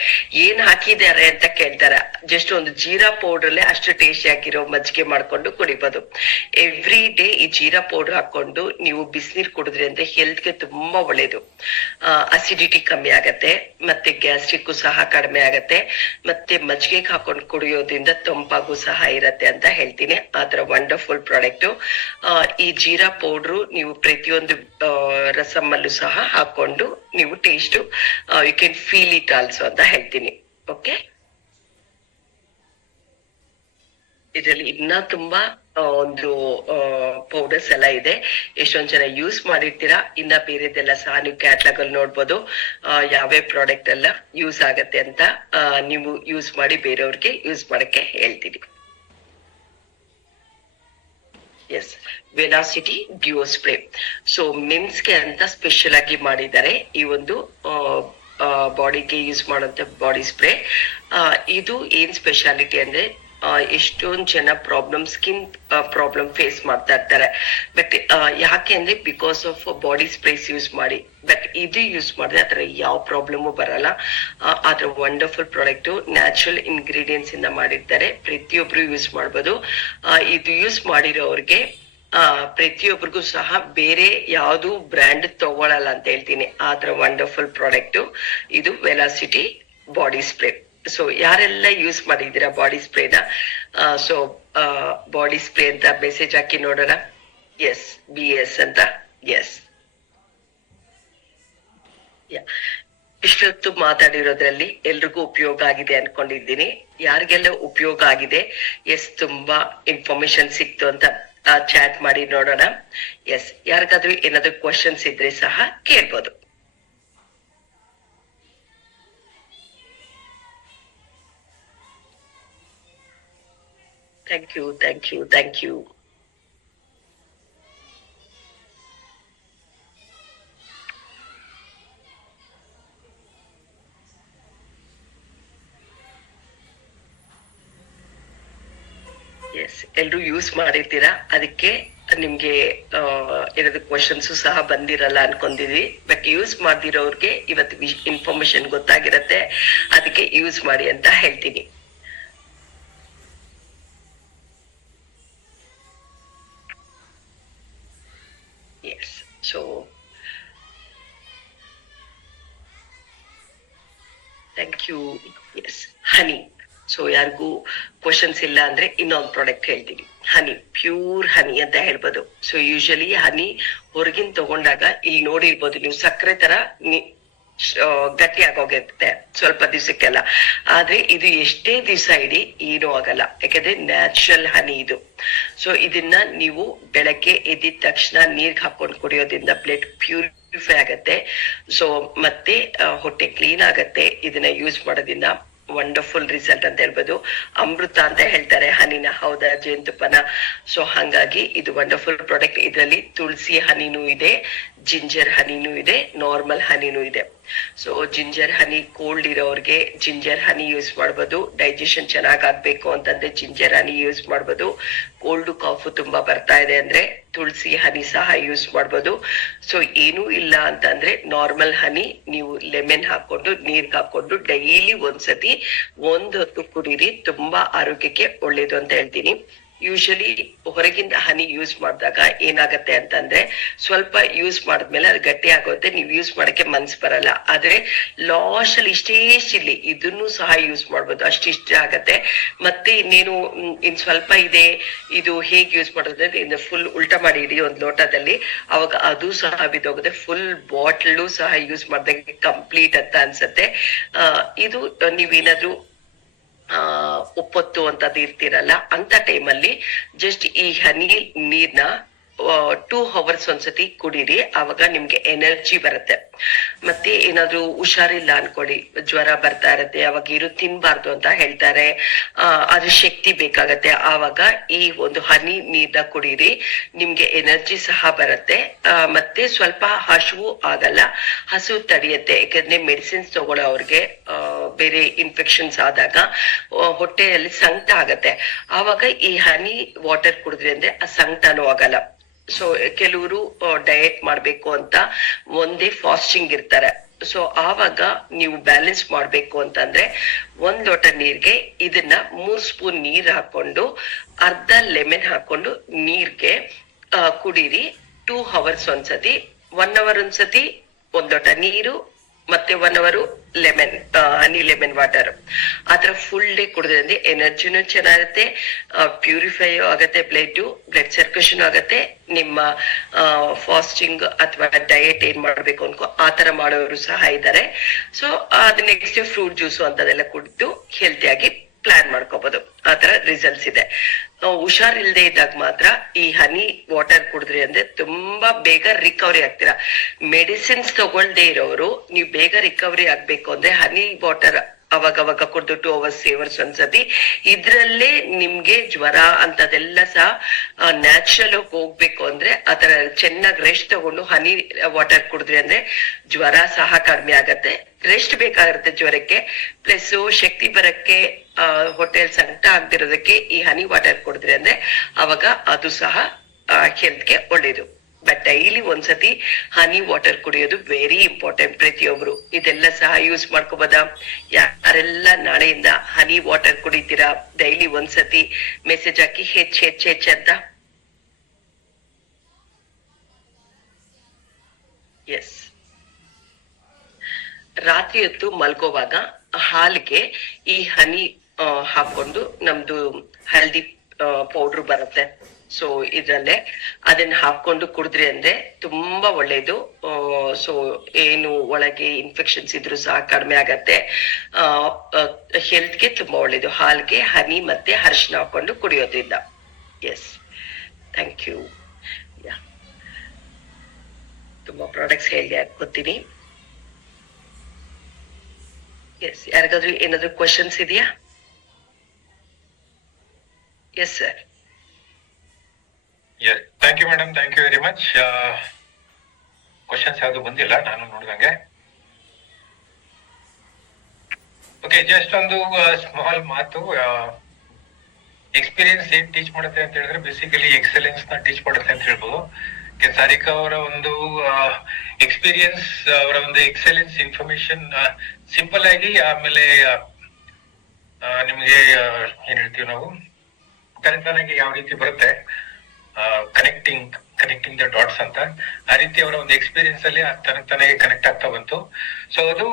ಏನ್ ಹಾಕಿದ್ದಾರೆ ಅಂತ ಕೇಳ್ತಾರೆ. ಜಸ್ಟ್ ಒಂದು ಜೀರಾ ಪೌಡರ್ ಅಲ್ಲೇ ಅಷ್ಟು ಟೇಸ್ಟಿ ಆಗಿರೋ ಮಜ್ಜಿಗೆ ಮಾಡ್ಕೊಂಡು ಕುಡಿಬೋದು. ಎವ್ರಿ ಡೇ ಈ ಜೀರಾ ಪೌಡರ್ ಹಾಕೊಂಡು ನೀವು ಬಿಸಿನೀರ್ ಕುಡಿದ್ರಿ ಅಂದ್ರೆ ಹೆಲ್ತ್ಗೆ ತುಂಬಾ ಒಳ್ಳೇದು. ಅಸಿಡಿಟಿ ಕಮ್ಮಿ ಆಗತ್ತೆ, ಮತ್ತೆ ಗ್ಯಾಸ್ಟ್ರಿಕ್ ಸಹ ಕಡಿಮೆ ಆಗತ್ತೆ. ಮತ್ತೆ ಮಜ್ಜಿಗೆಗೆ ಹಾಕೊಂಡು ಕುಡಿಯೋದ್ರಿಂದ ತಂಪಾಗೂ ಸಹ ಇರತ್ತೆ ಅಂತ ಹೇಳ್ತೀನಿ. ಆತರ ವಂಡರ್ಫುಲ್ ಪ್ರಾಡಕ್ಟ್. ಈ ಜೀರಾ ಪೌಡ್ರು ನೀವು ಪ್ರತಿಯೊಂದು ರಸಮಲ್ಲೂ ಸಹ ಹಾಕೊಂಡು ನೀವು taste you can feel it also ಅಂತ ಹೇಳ್ತೀನಿ. ಓಕೆ, ಇದರಲ್ಲಿ ಇನ್ನ ತುಂಬಾ ಒಂದು ಪೌಡರ್ಸ್ ಎಲ್ಲ ಇದೆ. ಎಷ್ಟೊಂದ್ ಜನ ಯೂಸ್ ಮಾಡಿರ್ತೀರಾ. ಇನ್ನ ಬೇರೆದೆಲ್ಲ ಸಹ ನೀವು ಕ್ಯಾಟ್ಲಾಗ್ ಅಲ್ಲಿ ನೋಡ್ಬೋದು ಯಾವ್ಯಾವ ಪ್ರಾಡಕ್ಟ್ ಎಲ್ಲ ಯೂಸ್ ಆಗತ್ತೆ ಅಂತ. ನೀವು ಯೂಸ್ ಮಾಡಿ ಬೇರೆಯವ್ರಿಗೆ ಯೂಸ್ ಮಾಡಕ್ಕೆ ಹೇಳ್ತೀನಿ. Yes, velocity dew spray. So ಮೆನ್ಸ್ಗೆ ಅಂತ ಸ್ಪೆಷಲ್ ಆಗಿ ಮಾಡಿದ್ದಾರೆ ಈ ಒಂದು ಬಾಡಿಗೆ ಯೂಸ್ ಮಾಡುವಂತ ಬಾಡಿ ಸ್ಪ್ರೇ. ಇದು ಏನ್ ಸ್ಪೆಷಾಲಿಟಿ ಅಂದ್ರೆ, ಎಷ್ಟೊಂದ್ ಜನ ಸ್ಕಿನ್ ಪ್ರಾಬ್ಲಮ್ ಫೇಸ್ ಮಾಡ್ತಾ ಇರ್ತಾರೆ. ಬಟ್ ಯಾಕೆ ಅಂದ್ರೆ because of body sprays use ಮಾಡಿ. ಬಟ್ ಇದು ಯೂಸ್ ಮಾಡಿದ್ರೆ ಆತರ ಯಾವ ಪ್ರಾಬ್ಲಮು ಬರಲ್ಲ. ಆದ್ರ ವಂಡರ್ಫುಲ್ ಪ್ರಾಡಕ್ಟ್. ನ್ಯಾಚುರಲ್ ಇಂಗ್ರೀಡಿಯೆಂಟ್ಸ್ ಇಂದ ಮಾಡಿರ್ತಾರೆ. ಪ್ರತಿಯೊಬ್ರು ಯೂಸ್ ಮಾಡ್ಬೋದು. ಇದು ಯೂಸ್ ಮಾಡಿರೋರ್ಗೆ ಪ್ರತಿಯೊಬ್ಬರಿಗೂ ಸಹ ಬೇರೆ ಯಾವ್ದು ಬ್ರ್ಯಾಂಡ್ ತಗೊಳಲ್ಲ ಅಂತ ಹೇಳ್ತೀನಿ. ಆತರ ವಂಡರ್ಫುಲ್ ಪ್ರಾಡಕ್ಟ್ ಇದು ವೆಲಾಸಿಟಿ ಬಾಡಿ ಸ್ಪ್ರೇ. ಸೊ ಯಾರೆಲ್ಲ ಯೂಸ್ ಮಾಡಿದ್ದೀರಾ ಬಾಡಿ ಸ್ಪ್ರೇನ? ಸೊ ಬಾಡಿ ಸ್ಪ್ರೇ ಅಂತ ಮೆಸೇಜ್ ಹಾಕಿ ನೋಡೋಣ. ಎಸ್, BS ಅಂತ. ಎಸ್, ಇಷ್ಟೊತ್ತು ಮಾತಾಡಿರೋದ್ರಲ್ಲಿ ಎಲ್ರಿಗೂ ಉಪಯೋಗ ಆಗಿದೆ ಅನ್ಕೊಂಡಿದ್ದೀನಿ. ಯಾರಿಗೆಲ್ಲ ಉಪಯೋಗ ಆಗಿದೆ, ಎಸ್ ತುಂಬಾ ಇನ್ಫಾರ್ಮೇಶನ್ ಸಿಕ್ತು ಅಂತ ಚಾಟ್ ಮಾಡಿ ನೋಡೋಣ. ಎಸ್, ಯಾರಿಗಾದ್ರೂ ಏನಾದ್ರು ಕ್ವಶನ್ಸ್ ಇದ್ರೆ ಸಹ ಕೇಳ್ಬೋದು. Thank you, thank you, thank you. Yes, ಎಲ್ರು ಯೂಸ್ ಮಾಡಿರ್ತೀರಾ, ಅದಕ್ಕೆ ನಿಮ್ಗೆ ಏನಾದ್ರು ಕ್ವಶನ್ಸ್ ಸಹ ಬಂದಿರಲ್ಲ ಅನ್ಕೊಂಡಿದೀವಿ. ಬಟ್ ಯೂಸ್ ಮಾಡ್ದಿರೋರ್ಗೆ ಇವತ್ತು ಇನ್ಫಾರ್ಮೇಶನ್ ಗೊತ್ತಾಗಿರತ್ತೆ, ಅದಕ್ಕೆ ಯೂಸ್ ಮಾಡಿ ಅಂತ ಹೇಳ್ತೀನಿ. Yes, so thank you. Yes, honey. So ಯಾರಿಗೂ ಕ್ವಶನ್ಸ್ ಇಲ್ಲ ಅಂದ್ರೆ ಇನ್ನೊಂದು ಪ್ರಾಡಕ್ಟ್ ಹೇಳ್ತೀನಿ. ಹನಿ, ಪ್ಯೂರ್ ಹನಿ ಅಂತ ಹೇಳ್ಬೋದು. ಸೊ ಯೂಶಲಿ ಹನಿ ಹೊರಗಿನ ತಗೊಂಡಾಗ ಇಲ್ಲಿ ನೋಡಿರ್ಬೋದು ನೀವು, ಸಕ್ಕರೆ ತರ ಗಟ್ಟಿ ಆಗೋಗಿರುತ್ತೆ ಸ್ವಲ್ಪ ದಿವಸಕ್ಕೆಲ್ಲ. ಆದ್ರೆ ಇದು ಎಷ್ಟೇ ದಿವಸ ಇಡಿ ಏನೂ ಆಗಲ್ಲ, ಯಾಕಂದ್ರೆ ನ್ಯಾಚುರಲ್ ಹನಿ ಇದು. ಸೊ ಇದನ್ನ ನೀವು ಬೆಳಗ್ಗೆ ಎದ್ದಿದ ತಕ್ಷಣ ನೀರ್ಗೆ ಹಾಕೊಂಡು ಕುಡಿಯೋದ್ರಿಂದ ಬ್ಲಡ್ ಪ್ಯೂರಿಫೈ ಆಗತ್ತೆ. ಸೊ ಮತ್ತೆ ಹೊಟ್ಟೆ ಕ್ಲೀನ್ ಆಗತ್ತೆ ಇದನ್ನ ಯೂಸ್ ಮಾಡೋದ್ರಿಂದ. ವಂಡರ್ಫುಲ್ ರಿಸಲ್ಟ್ ಅಂತ ಹೇಳ್ಬೋದು. ಅಮೃತ ಅಂತ ಹೇಳ್ತಾರೆ ಹನಿನ, ಹೌದಾ, ಜೇನುತುಪ್ಪನ. ಸೊ ಹಂಗಾಗಿ ಇದು ವಂಡರ್ಫುಲ್ ಪ್ರಾಡಕ್ಟ್. ಇದರಲ್ಲಿ ತುಳಸಿ ಹನಿನೂ ಇದೆ, ಜಿಂಜರ್ ಹನಿನೂ ಇದೆ, ನಾರ್ಮಲ್ ಹನಿನೂ ಇದೆ. ಸೊ ಜಿಂಜರ್ ಹನಿ ಕೋಲ್ಡ್ ಇರೋರ್ಗೆ ಜಿಂಜರ್ ಹನಿ ಯೂಸ್ ಮಾಡ್ಬೋದು. ಡೈಜೆಷನ್ ಚೆನ್ನಾಗ್ ಆಗ್ಬೇಕು ಅಂತಂದ್ರೆ ಜಿಂಜರ್ ಹನಿ ಯೂಸ್ ಮಾಡ್ಬೋದು. ಕೋಲ್ಡ್ ಕಾಫು ತುಂಬಾ ಬರ್ತಾ ಇದೆ ಅಂದ್ರೆ ತುಳಸಿ ಹನಿ ಸಹ ಯೂಸ್ ಮಾಡ್ಬೋದು. ಸೊ ಏನೂ ಇಲ್ಲ ಅಂತಂದ್ರೆ ನಾರ್ಮಲ್ ಹನಿ ನೀವು ಲೆಮನ್ ಹಾಕೊಂಡು ನೀರ್ಗೆ ಹಾಕೊಂಡು ಡೈಲಿ ಒಂದ್ಸತಿ ಹೊತ್ತು ಕುಡೀರಿ, ತುಂಬಾ ಆರೋಗ್ಯಕ್ಕೆ ಒಳ್ಳೇದು ಅಂತ ಹೇಳ್ತೀನಿ. ಯೂಶಲಿ ಹೊರಗಿಂದ ಹನಿ ಯೂಸ್ ಮಾಡಿದಾಗ ಏನಾಗತ್ತೆ ಅಂತಂದ್ರೆ ಸ್ವಲ್ಪ ಯೂಸ್ ಮಾಡಿದ್ಮೇಲೆ ಅದು ಗಟ್ಟಿ ಆಗುತ್ತೆ, ನೀವು ಯೂಸ್ ಮಾಡಕ್ಕೆ ಮನ್ಸ್ ಬರಲ್ಲ. ಆದ್ರೆ ಲಾಸ್ಟ್ ಅಲ್ಲಿ ಇಷ್ಟೇ ಇಲ್ಲಿ ಇದನ್ನು ಸಹ ಯೂಸ್ ಮಾಡ್ಬೋದು, ಅಷ್ಟಿಷ್ಟ ಆಗತ್ತೆ. ಮತ್ತೆ ಇನ್ನೇನು ಇನ್ ಸ್ವಲ್ಪ ಇದೆ, ಇದು ಹೇಗೆ ಯೂಸ್ ಮಾಡೋದ್ರೆ ಇನ್ನು ಫುಲ್ ಉಲ್ಟಾ ಮಾಡಿ ಇಡಿ ಒಂದು ಲೋಟದಲ್ಲಿ, ಅವಾಗ ಅದು ಸಹ ಬಿದ್ದೋಗುತ್ತೆ. ಫುಲ್ ಬಾಟ್ಲು ಸಹ ಯೂಸ್ ಮಾಡಿದಾಗ ಕಂಪ್ಲೀಟ್ ಅಂತ ಅನ್ಸತ್ತೆ. ಇದು ನೀವೇನಾದ್ರೂ ಒಪ್ಪತ್ತು ಅಂತದ್ದು ಇರ್ತಿರಲ್ಲ, ಅಂತ ಟೈಮಲ್ಲಿ ಜಸ್ಟ್ ಈ ಹನಿ ನೀರ್ನ 2 hours ಒಂದ್ಸತಿ ಕುಡೀರಿ, ಅವಾಗ ನಿಮ್ಗೆ ಎನರ್ಜಿ ಬರುತ್ತೆ. ಮತ್ತೆ ಏನಾದ್ರು ಹುಷಾರಿಲ್ಲ ಅನ್ಕೊಳ್ಳಿ, ಜ್ವರ ಬರ್ತಾ ಇರತ್ತೆ, ಅವಾಗ ಇರು ತಿನ್ಬಾರ್ದು ಅಂತ ಹೇಳ್ತಾರೆ, ಅದ್ರ ಶಕ್ತಿ ಬೇಕಾಗತ್ತೆ, ಆವಾಗ ಈ ಒಂದು ಹನಿ ನೀರ್ನ ಕುಡೀರಿ, ನಿಮ್ಗೆ ಎನರ್ಜಿ ಸಹ ಬರುತ್ತೆ. ಮತ್ತೆ ಸ್ವಲ್ಪ ಹಸುವು ಆಗಲ್ಲ, ಹಸು ತಡೆಯುತ್ತೆ. ಯಾಕಂದ್ರೆ ಮೆಡಿಸಿನ್ಸ್ ತಗೊಳ್ಳೋ ಅವ್ರಿಗೆ ಬೇರೆ ಇನ್ಫೆಕ್ಷನ್ಸ್ ಆದಾಗ ಹೊಟ್ಟೆಯಲ್ಲಿ ಸಂಕಟ ಆಗತ್ತೆ, ಆವಾಗ ಈ ಹನಿ ವಾಟರ್ ಕುಡಿದ್ರಿ ಅಂದ್ರೆ ಆ ಸಂಕಟನೂ ಆಗಲ್ಲ. ಸೊ ಕೆಲವರು ಡಯಟ್ ಮಾಡ್ಬೇಕು ಅಂತ ಒಂದೇ ಫಾಸ್ಟಿಂಗ್ ಇರ್ತಾರೆ. ಸೊ ಆವಾಗ ನೀವು ಬ್ಯಾಲೆನ್ಸ್ ಮಾಡ್ಬೇಕು ಅಂತಂದ್ರೆ 1 ಲೋಟ ನೀರ್ಗೆ ಇದನ್ನ 3 ಸ್ಪೂನ್ ನೀರ್ ಹಾಕೊಂಡು ಅರ್ಧ ಲೆಮನ್ ಹಾಕೊಂಡು ನೀರ್ಗೆ ಕುಡೀರಿ. 2 hours ಒಂದ್ಸತಿ, 1 hour ಒಂದ್ಸತಿ 1 ಲೋಟ ನೀರು, ಮತ್ತೆ 1 hour ಲೆಮನ್, ಹನಿ ಲೆಮನ್ ವಾಟರ್. ಆತರ ಫುಲ್ ಡೇ ಕುಡಿದ್ರೆ ಎನರ್ಜಿನೂ ಚೆನ್ನಾಗಿರುತ್ತೆ, ಪ್ಯೂರಿಫೈ ಆಗತ್ತೆ, ಬ್ಲಡ್ ಸರ್ಕ್ಯುಲೇಷನ್ ಆಗತ್ತೆ. ನಿಮ್ಮ ಫಾಸ್ಟಿಂಗ್ ಅಥವಾ ಡಯಟ್ ಏನ್ ಮಾಡ್ಬೇಕು ಅನ್ಕೋ ಆತರ ಮಾಡೋರು ಸಹ ಇದ್ದಾರೆ. ಸೊ ಅದ್ ನೆಕ್ಸ್ಟ್ ಫ್ರೂಟ್ ಜ್ಯೂಸು ಅಂತದೆಲ್ಲ ಕುಡಿದು ಹೆಲ್ತಿಯಾಗಿ ಪ್ಲಾನ್ ಮಾಡ್ಕೋಬಹುದು. ಆತರ ರಿಸಲ್ಟ್ಸ್ ಇದೆ. ಹುಷಾರಿಲ್ದೆ ಇದ್ದಾಗ ಮಾತ್ರ ಈ ಹನಿ ವಾಟರ್ ಕುಡಿದ್ರಿ ಅಂದ್ರೆ ತುಂಬಾ ಬೇಗ ರಿಕವರಿ ಆಗ್ತೀರಾ. ಮೆಡಿಸಿನ್ಸ್ ತಗೊಳ್ದೇ ಇರೋರು ನೀವು ಬೇಗ ರಿಕವರಿ ಆಗ್ಬೇಕು ಅಂದ್ರೆ ಹನಿ ವಾಟರ್ ಅವಾಗ ಕುಡ್ದು 2 hours 3 hours ಒಂದ್ಸತಿ, ಇದ್ರಲ್ಲೇ ನಿಮ್ಗೆ ಜ್ವರ ಅಂತದೆಲ್ಲ ಸಹ ನ್ಯಾಚುರಲ್ ಹೋಗ್ಬೇಕು ಅಂದ್ರೆ ಆತರ ಚೆನ್ನಾಗಿ ರೆಸ್ಟ್ ತಗೊಂಡು ಹನಿ ವಾಟರ್ ಕುಡಿದ್ರಿ ಅಂದ್ರೆ ಜ್ವರ ಸಹ ಕಡಿಮೆ ಆಗತ್ತೆ. ರೆಸ್ಟ್ ಬೇಕಾಗಿರುತ್ತೆ ಜ್ವರಕ್ಕೆ, ಪ್ಲಸ್ ಶಕ್ತಿ ಬರಕ್ಕೆ, ಹೊಟ್ಟೆಲ್ ಸಂಕಟ ಆಗ್ದಿರೋದಕ್ಕೆ ಈ ಹನಿ ವಾಟರ್ ಕುಡಿದ್ರಿ ಅಂದ್ರೆ ಅವಾಗ ಅದು ಸಹ ಹೆಲ್ತ್ಗೆ ಒಳ್ಳೇದು. ಬಟ್ ಡೈಲಿ ಒಂದ್ಸತಿ ಹನಿ ವಾಟರ್ ಕುಡಿಯೋದು ವೆರಿ ಇಂಪಾರ್ಟೆಂಟ್ ಪ್ರತಿಯೊಬ್ರು. ಇದೆಲ್ಲ ಸಹ ಯೂಸ್ ಮಾಡ್ಕೋಬೋದಾ? ಯಾರೆಲ್ಲ ನಾಳೆಯಿಂದ ಹನಿ ವಾಟರ್ ಕುಡಿತೀರಾ ಡೈಲಿ ಒಂದ್ಸತಿ ಮೆಸೇಜ್ ಹಾಕಿ ಹೆಚ್ಚ್ ಅಂತ. ಎಸ್, ರಾತ್ರಿ ಹೊತ್ತು ಮಲ್ಗೋವಾಗ ಹಾಲಿಗೆ ಈ ಹನಿ ಹಾಕೊಂಡು, ನಮ್ದು ಹಲ್ದಿ ಪೌಡ್ರ್ ಬರುತ್ತೆ, ಸೊ ಇದ್ರಲ್ಲೇ ಅದನ್ನ ಹಾಕೊಂಡು ಕುಡಿದ್ರಿ ಅಂದ್ರೆ ತುಂಬಾ ಒಳ್ಳೇದು. ಸೊ ಏನು ಒಳಗೆ ಇನ್ಫೆಕ್ಷನ್ಸ್ ಇದ್ರು ಸಹ ಕಡಿಮೆ ಆಗತ್ತೆ. ಹೆಲ್ತ್ಗೆ ತುಂಬಾ ಒಳ್ಳೇದು. ಹಾಲ್ಗೆ ಹನಿ ಮತ್ತೆ ಅರಿಶಿನ ಹಾಕೊಂಡು ಕುಡಿಯೋದ್ರಿಂದ. Yes, thank you. ತುಂಬಾ ಪ್ರಾಡಕ್ಟ್ಸ್ ಹೇಳಿ ಹಾಕೋತೀನಿ. ಎಸ್, ಯಾರಿಗಾದ್ರೂ ಏನಾದ್ರು ಕ್ವಶನ್ಸ್ ಇದೆಯಾ? Yes sir. Thank you madam, thank you very much. Questions ಯಾವ್ದು ಬಂದಿಲ್ಲ ನಾನು ನೋಡ್ದಂಗೆ. ಓಕೆ, ಜಸ್ಟ್ ಒಂದು ಸ್ಮಾಲ್ ಮಾತು. ಎಕ್ಸ್ಪೀರಿಯನ್ಸ್ ಏನ್ ಟೀಚ್ ಮಾಡುತ್ತೆ ಅಂತ ಹೇಳಿದ್ರೆ ಬೇಸಿಕಲಿ ಎಕ್ಸಲೆನ್ಸ್ ನ ಟೀಚ್ ಮಾಡುತ್ತೆ ಅಂತ ಹೇಳ್ಬೋದು. ಸಾರಿಕಾ ಅವರ ಒಂದು ಎಕ್ಸ್ಪೀರಿಯನ್ಸ್, ಅವರ ಒಂದು ಎಕ್ಸಲೆನ್ಸ್ ಇನ್ಫಾರ್ಮೇಶನ್ ಸಿಂಪಲ್ ಆಗಿ, ಆಮೇಲೆ ನಿಮ್ಗೆ ಏನ್ ಹೇಳ್ತೀವಿ ನಾವು ತನಗೆ ಯಾವ ರೀತಿ ಬರುತ್ತೆ ಕನೆಕ್ಟಿಂಗ್ ದ ಡಾಟ್ಸ್ ಅಂತ, ಆ ರೀತಿ ಅವರ ಒಂದು ಎಕ್ಸ್ಪೀರಿಯನ್ಸ್ ಅಲ್ಲಿ ತನಗೆ ಕನೆಕ್ಟ್ ಆಗ್ತಾ ಬಂತು. ಸೊ ಅದು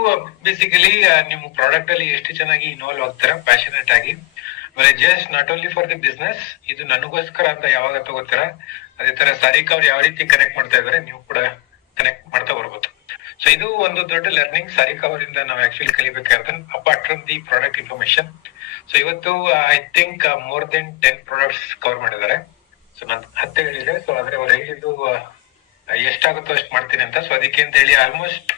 ಬೇಸಿಕಲಿ ನಿಮ್ಮ ಪ್ರಾಡಕ್ಟ್ ಅಲ್ಲಿ ಎಷ್ಟು ಚೆನ್ನಾಗಿ ಇನ್ವಾಲ್ವ್ ಆಗ್ತಾರೆ ಪ್ಯಾಷನೇಟ್ ಆಗಿ. ಆಮೇಲೆ just not only for the business, ಇದು ನನಗೋಸ್ಕರ ಅಂತ ಯಾವಾಗ ತಗೋತೀರ, ಅದೇ ತರ ಸಾರಿಕಾ ಅವ್ರು ಯಾವ ರೀತಿ ಕನೆಕ್ಟ್ ಮಾಡ್ತಾ ಇದಾರೆ ನೀವು ಕೂಡ ಕನೆಕ್ಟ್ ಮಾಡ್ತಾ ಬರ್ಬೋದು. ಸೊ ಇದು ಒಂದು ದೊಡ್ಡ ಲರ್ನಿಂಗ್ ಸಾರಿಕಾ ಅವರಿಂದ ನಾವು ಆಕ್ಚುಲಿ ಕಲಿಬೇಕಾದ್ರೆ, apart from the product information. So ಇವತ್ತು I think more than 10 products cover ಮಾಡಿದ್ದಾರೆ. ಸೊ ನಾನು 10 ಹೇಳಿದೆ. ಸೊ ಆದ್ರೆ ಅವ್ರು ಹೇಳಿದ್ದು ಎಷ್ಟಾಗುತ್ತೋ ಅಷ್ಟು ಮಾಡ್ತೀನಿ ಅಂತ. ಸೊ ಅದಕ್ಕೆ ಅಂತ ಹೇಳಿ ಆಲ್ಮೋಸ್ಟ್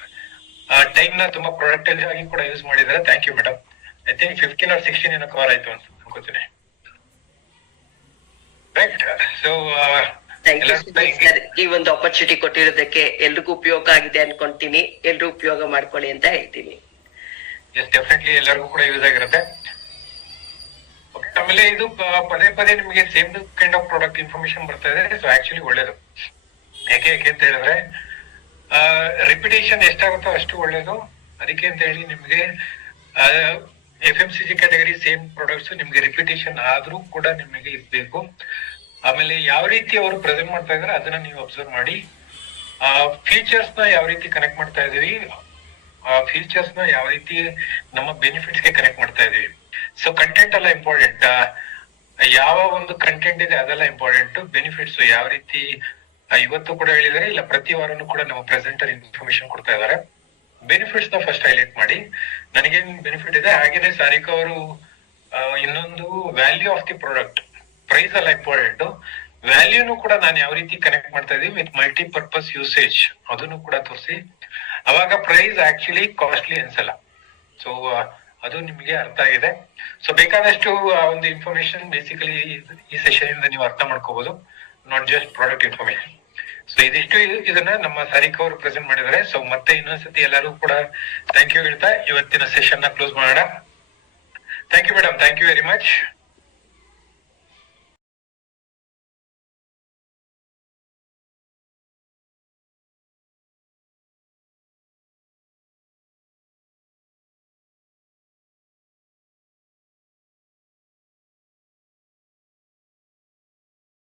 ಟೈಮ್ ನ ತುಂಬಾ ಪ್ರೊಡಕ್ಟಿವ್ ಆಗಿ ಕೂಡ ಯೂಸ್ ಮಾಡಿದ್ದಾರೆ. Thank you madam. I think 15 or 16 ಏನೋ ಕವರ್ ಆಯ್ತು ಅಂತ ಅನ್ಕೋತೀನಿ. ರೈಟ್. ಸೊ ಈ ಒಂದು ಆಪರ್ಚುನಿಟಿ ಕೊಟ್ಟಿರೋದಕ್ಕೆ ಎಲ್ರಿಗೂ ಉಪಯೋಗ ಆಗಿದೆ ಅನ್ಕೊಂತೀನಿ. ಎಲ್ರು ಉಪಯೋಗ ಮಾಡ್ಕೊಳ್ಳಿ ಅಂತ ಹೇಳ್ತೀನಿ. ಎಸ್, ಡೆಫಿನೆಟ್ಲಿ ಎಲ್ಲರಿಗೂ ಕೂಡ ಯೂಸ್ ಆಗಿರುತ್ತೆ. ಆಮೇಲೆ ಇದು ಪದೇ ಪದೇ ನಿಮಗೆ same kind of product information ಬರ್ತಾ ಇದೆ. ಸೊ ಆಕ್ಚುಲಿ ಒಳ್ಳೇದು. ಯಾಕೆ ಅಂತ ಹೇಳಿದ್ರೆ ರಿಪಿಟೇಷನ್ ಎಷ್ಟಾಗುತ್ತೋ ಅಷ್ಟು ಒಳ್ಳೇದು. ಅದಕ್ಕೆ ಅಂತ ಹೇಳಿ ನಿಮ್ಗೆ FMCG ಕ್ಯಾಟಗರಿ ಸೇಮ್ ಪ್ರಾಡಕ್ಟ್ಸ್ ನಿಮ್ಗೆ ರಿಪಿಟೇಷನ್ ಆದ್ರೂ ಕೂಡ ನಿಮಗೆ ಇರ್ಬೇಕು. ಆಮೇಲೆ ಯಾವ ರೀತಿ ಅವರು ಪ್ರೆಸೆಂಟ್ ಮಾಡ್ತಾ ಇದಾರೆ ಅದನ್ನ ನೀವು ಅಬ್ಸರ್ವ್ ಮಾಡಿ. ಫೀಚರ್ಸ್ ನ ಯಾವ ರೀತಿ ಕನೆಕ್ಟ್ ಮಾಡ್ತಾ ಇದೀವಿ, ಫೀಚರ್ಸ್ ನ ಯಾವ ರೀತಿ ನಮ್ಮ ಬೆನಿಫಿಟ್ಸ್ ಗೆ ಕನೆಕ್ಟ್ ಮಾಡ್ತಾ ಇದೀವಿ. ಸೊ ಕಂಟೆಂಟ್ ಎಲ್ಲ ಇಂಪಾರ್ಟೆಂಟ್. ಯಾವ ಒಂದು ಕಂಟೆಂಟ್ ಇದೆ ಅದೆಲ್ಲ ಇಂಪಾರ್ಟೆಂಟ್. ಬೆನಿಫಿಟ್ಸ್ ಯಾವ ರೀತಿ ಇವತ್ತು ಕೂಡ ಹೇಳಿದರೆ, ಇಲ್ಲ ಪ್ರತಿ ವಾರನೂ ಕೂಡ ನಮ್ಮ ಪ್ರೆಸೆಂಟರ್ ಇನ್ಫಾರ್ಮೇಶನ್ ಕೊಡ್ತಾ ಇದ್ದಾರೆ. ಬೆನಿಫಿಟ್ಸ್ ನ ಫಸ್ಟ್ ಹೈಲೈಟ್ ಮಾಡಿ, ನನಗೇನ್ ಬೆನಿಫಿಟ್ ಇದೆ. ಹಾಗೇನೆ ಸಾರಿಕಾ ಅವರು ಇನ್ನೊಂದು value of the product, price ಎಲ್ಲ ಇಂಪಾರ್ಟೆಂಟ್. ವ್ಯಾಲ್ಯೂನು ಕೂಡ ನಾನು ಯಾವ ರೀತಿ ಕನೆಕ್ಟ್ ಮಾಡ್ತಾ ಇದೀವಿ ವಿತ್ ಮಲ್ಟಿಪರ್ಪಸ್ ಯೂಸೇಜ್ ಅದನ್ನು ಕೂಡ ತೋರಿಸಿ. ಅವಾಗ ಪ್ರೈಸ್ ಆಕ್ಚುಲಿ ಕಾಸ್ಟ್ಲಿ ಅನ್ಸಲ್ಲ. ಸೊ ಅದು ನಿಮ್ಗೆ ಅರ್ಥ ಆಗಿದೆ. ಸೊ ಬೇಕಾದಷ್ಟು ಒಂದು ಇನ್ಫಾರ್ಮೇಶನ್ ಬೇಸಿಕಲಿ ಈ ಸೆಷನ್ ಇಂದ ನೀವು ಅರ್ಥ ಮಾಡ್ಕೋಬಹುದು, not just product information. So ಇದಿಷ್ಟು ಇದನ್ನ ನಮ್ಮ ಸಾರಿಕಾ ಅವರು ಪ್ರೆಸೆಂಟ್ ಮಾಡಿದ್ದಾರೆ. ಸೊ ಮತ್ತೆ ಇನ್ನೊಂದ್ಸತಿ ಎಲ್ಲರೂ ಕೂಡ ಥ್ಯಾಂಕ್ ಯು ಹೇಳ್ತಾ ಇವತ್ತಿನ ಸೆಷನ್ ನ ಕ್ಲೋಸ್ ಮಾಡೋಣ. Thank you madam, thank you very much.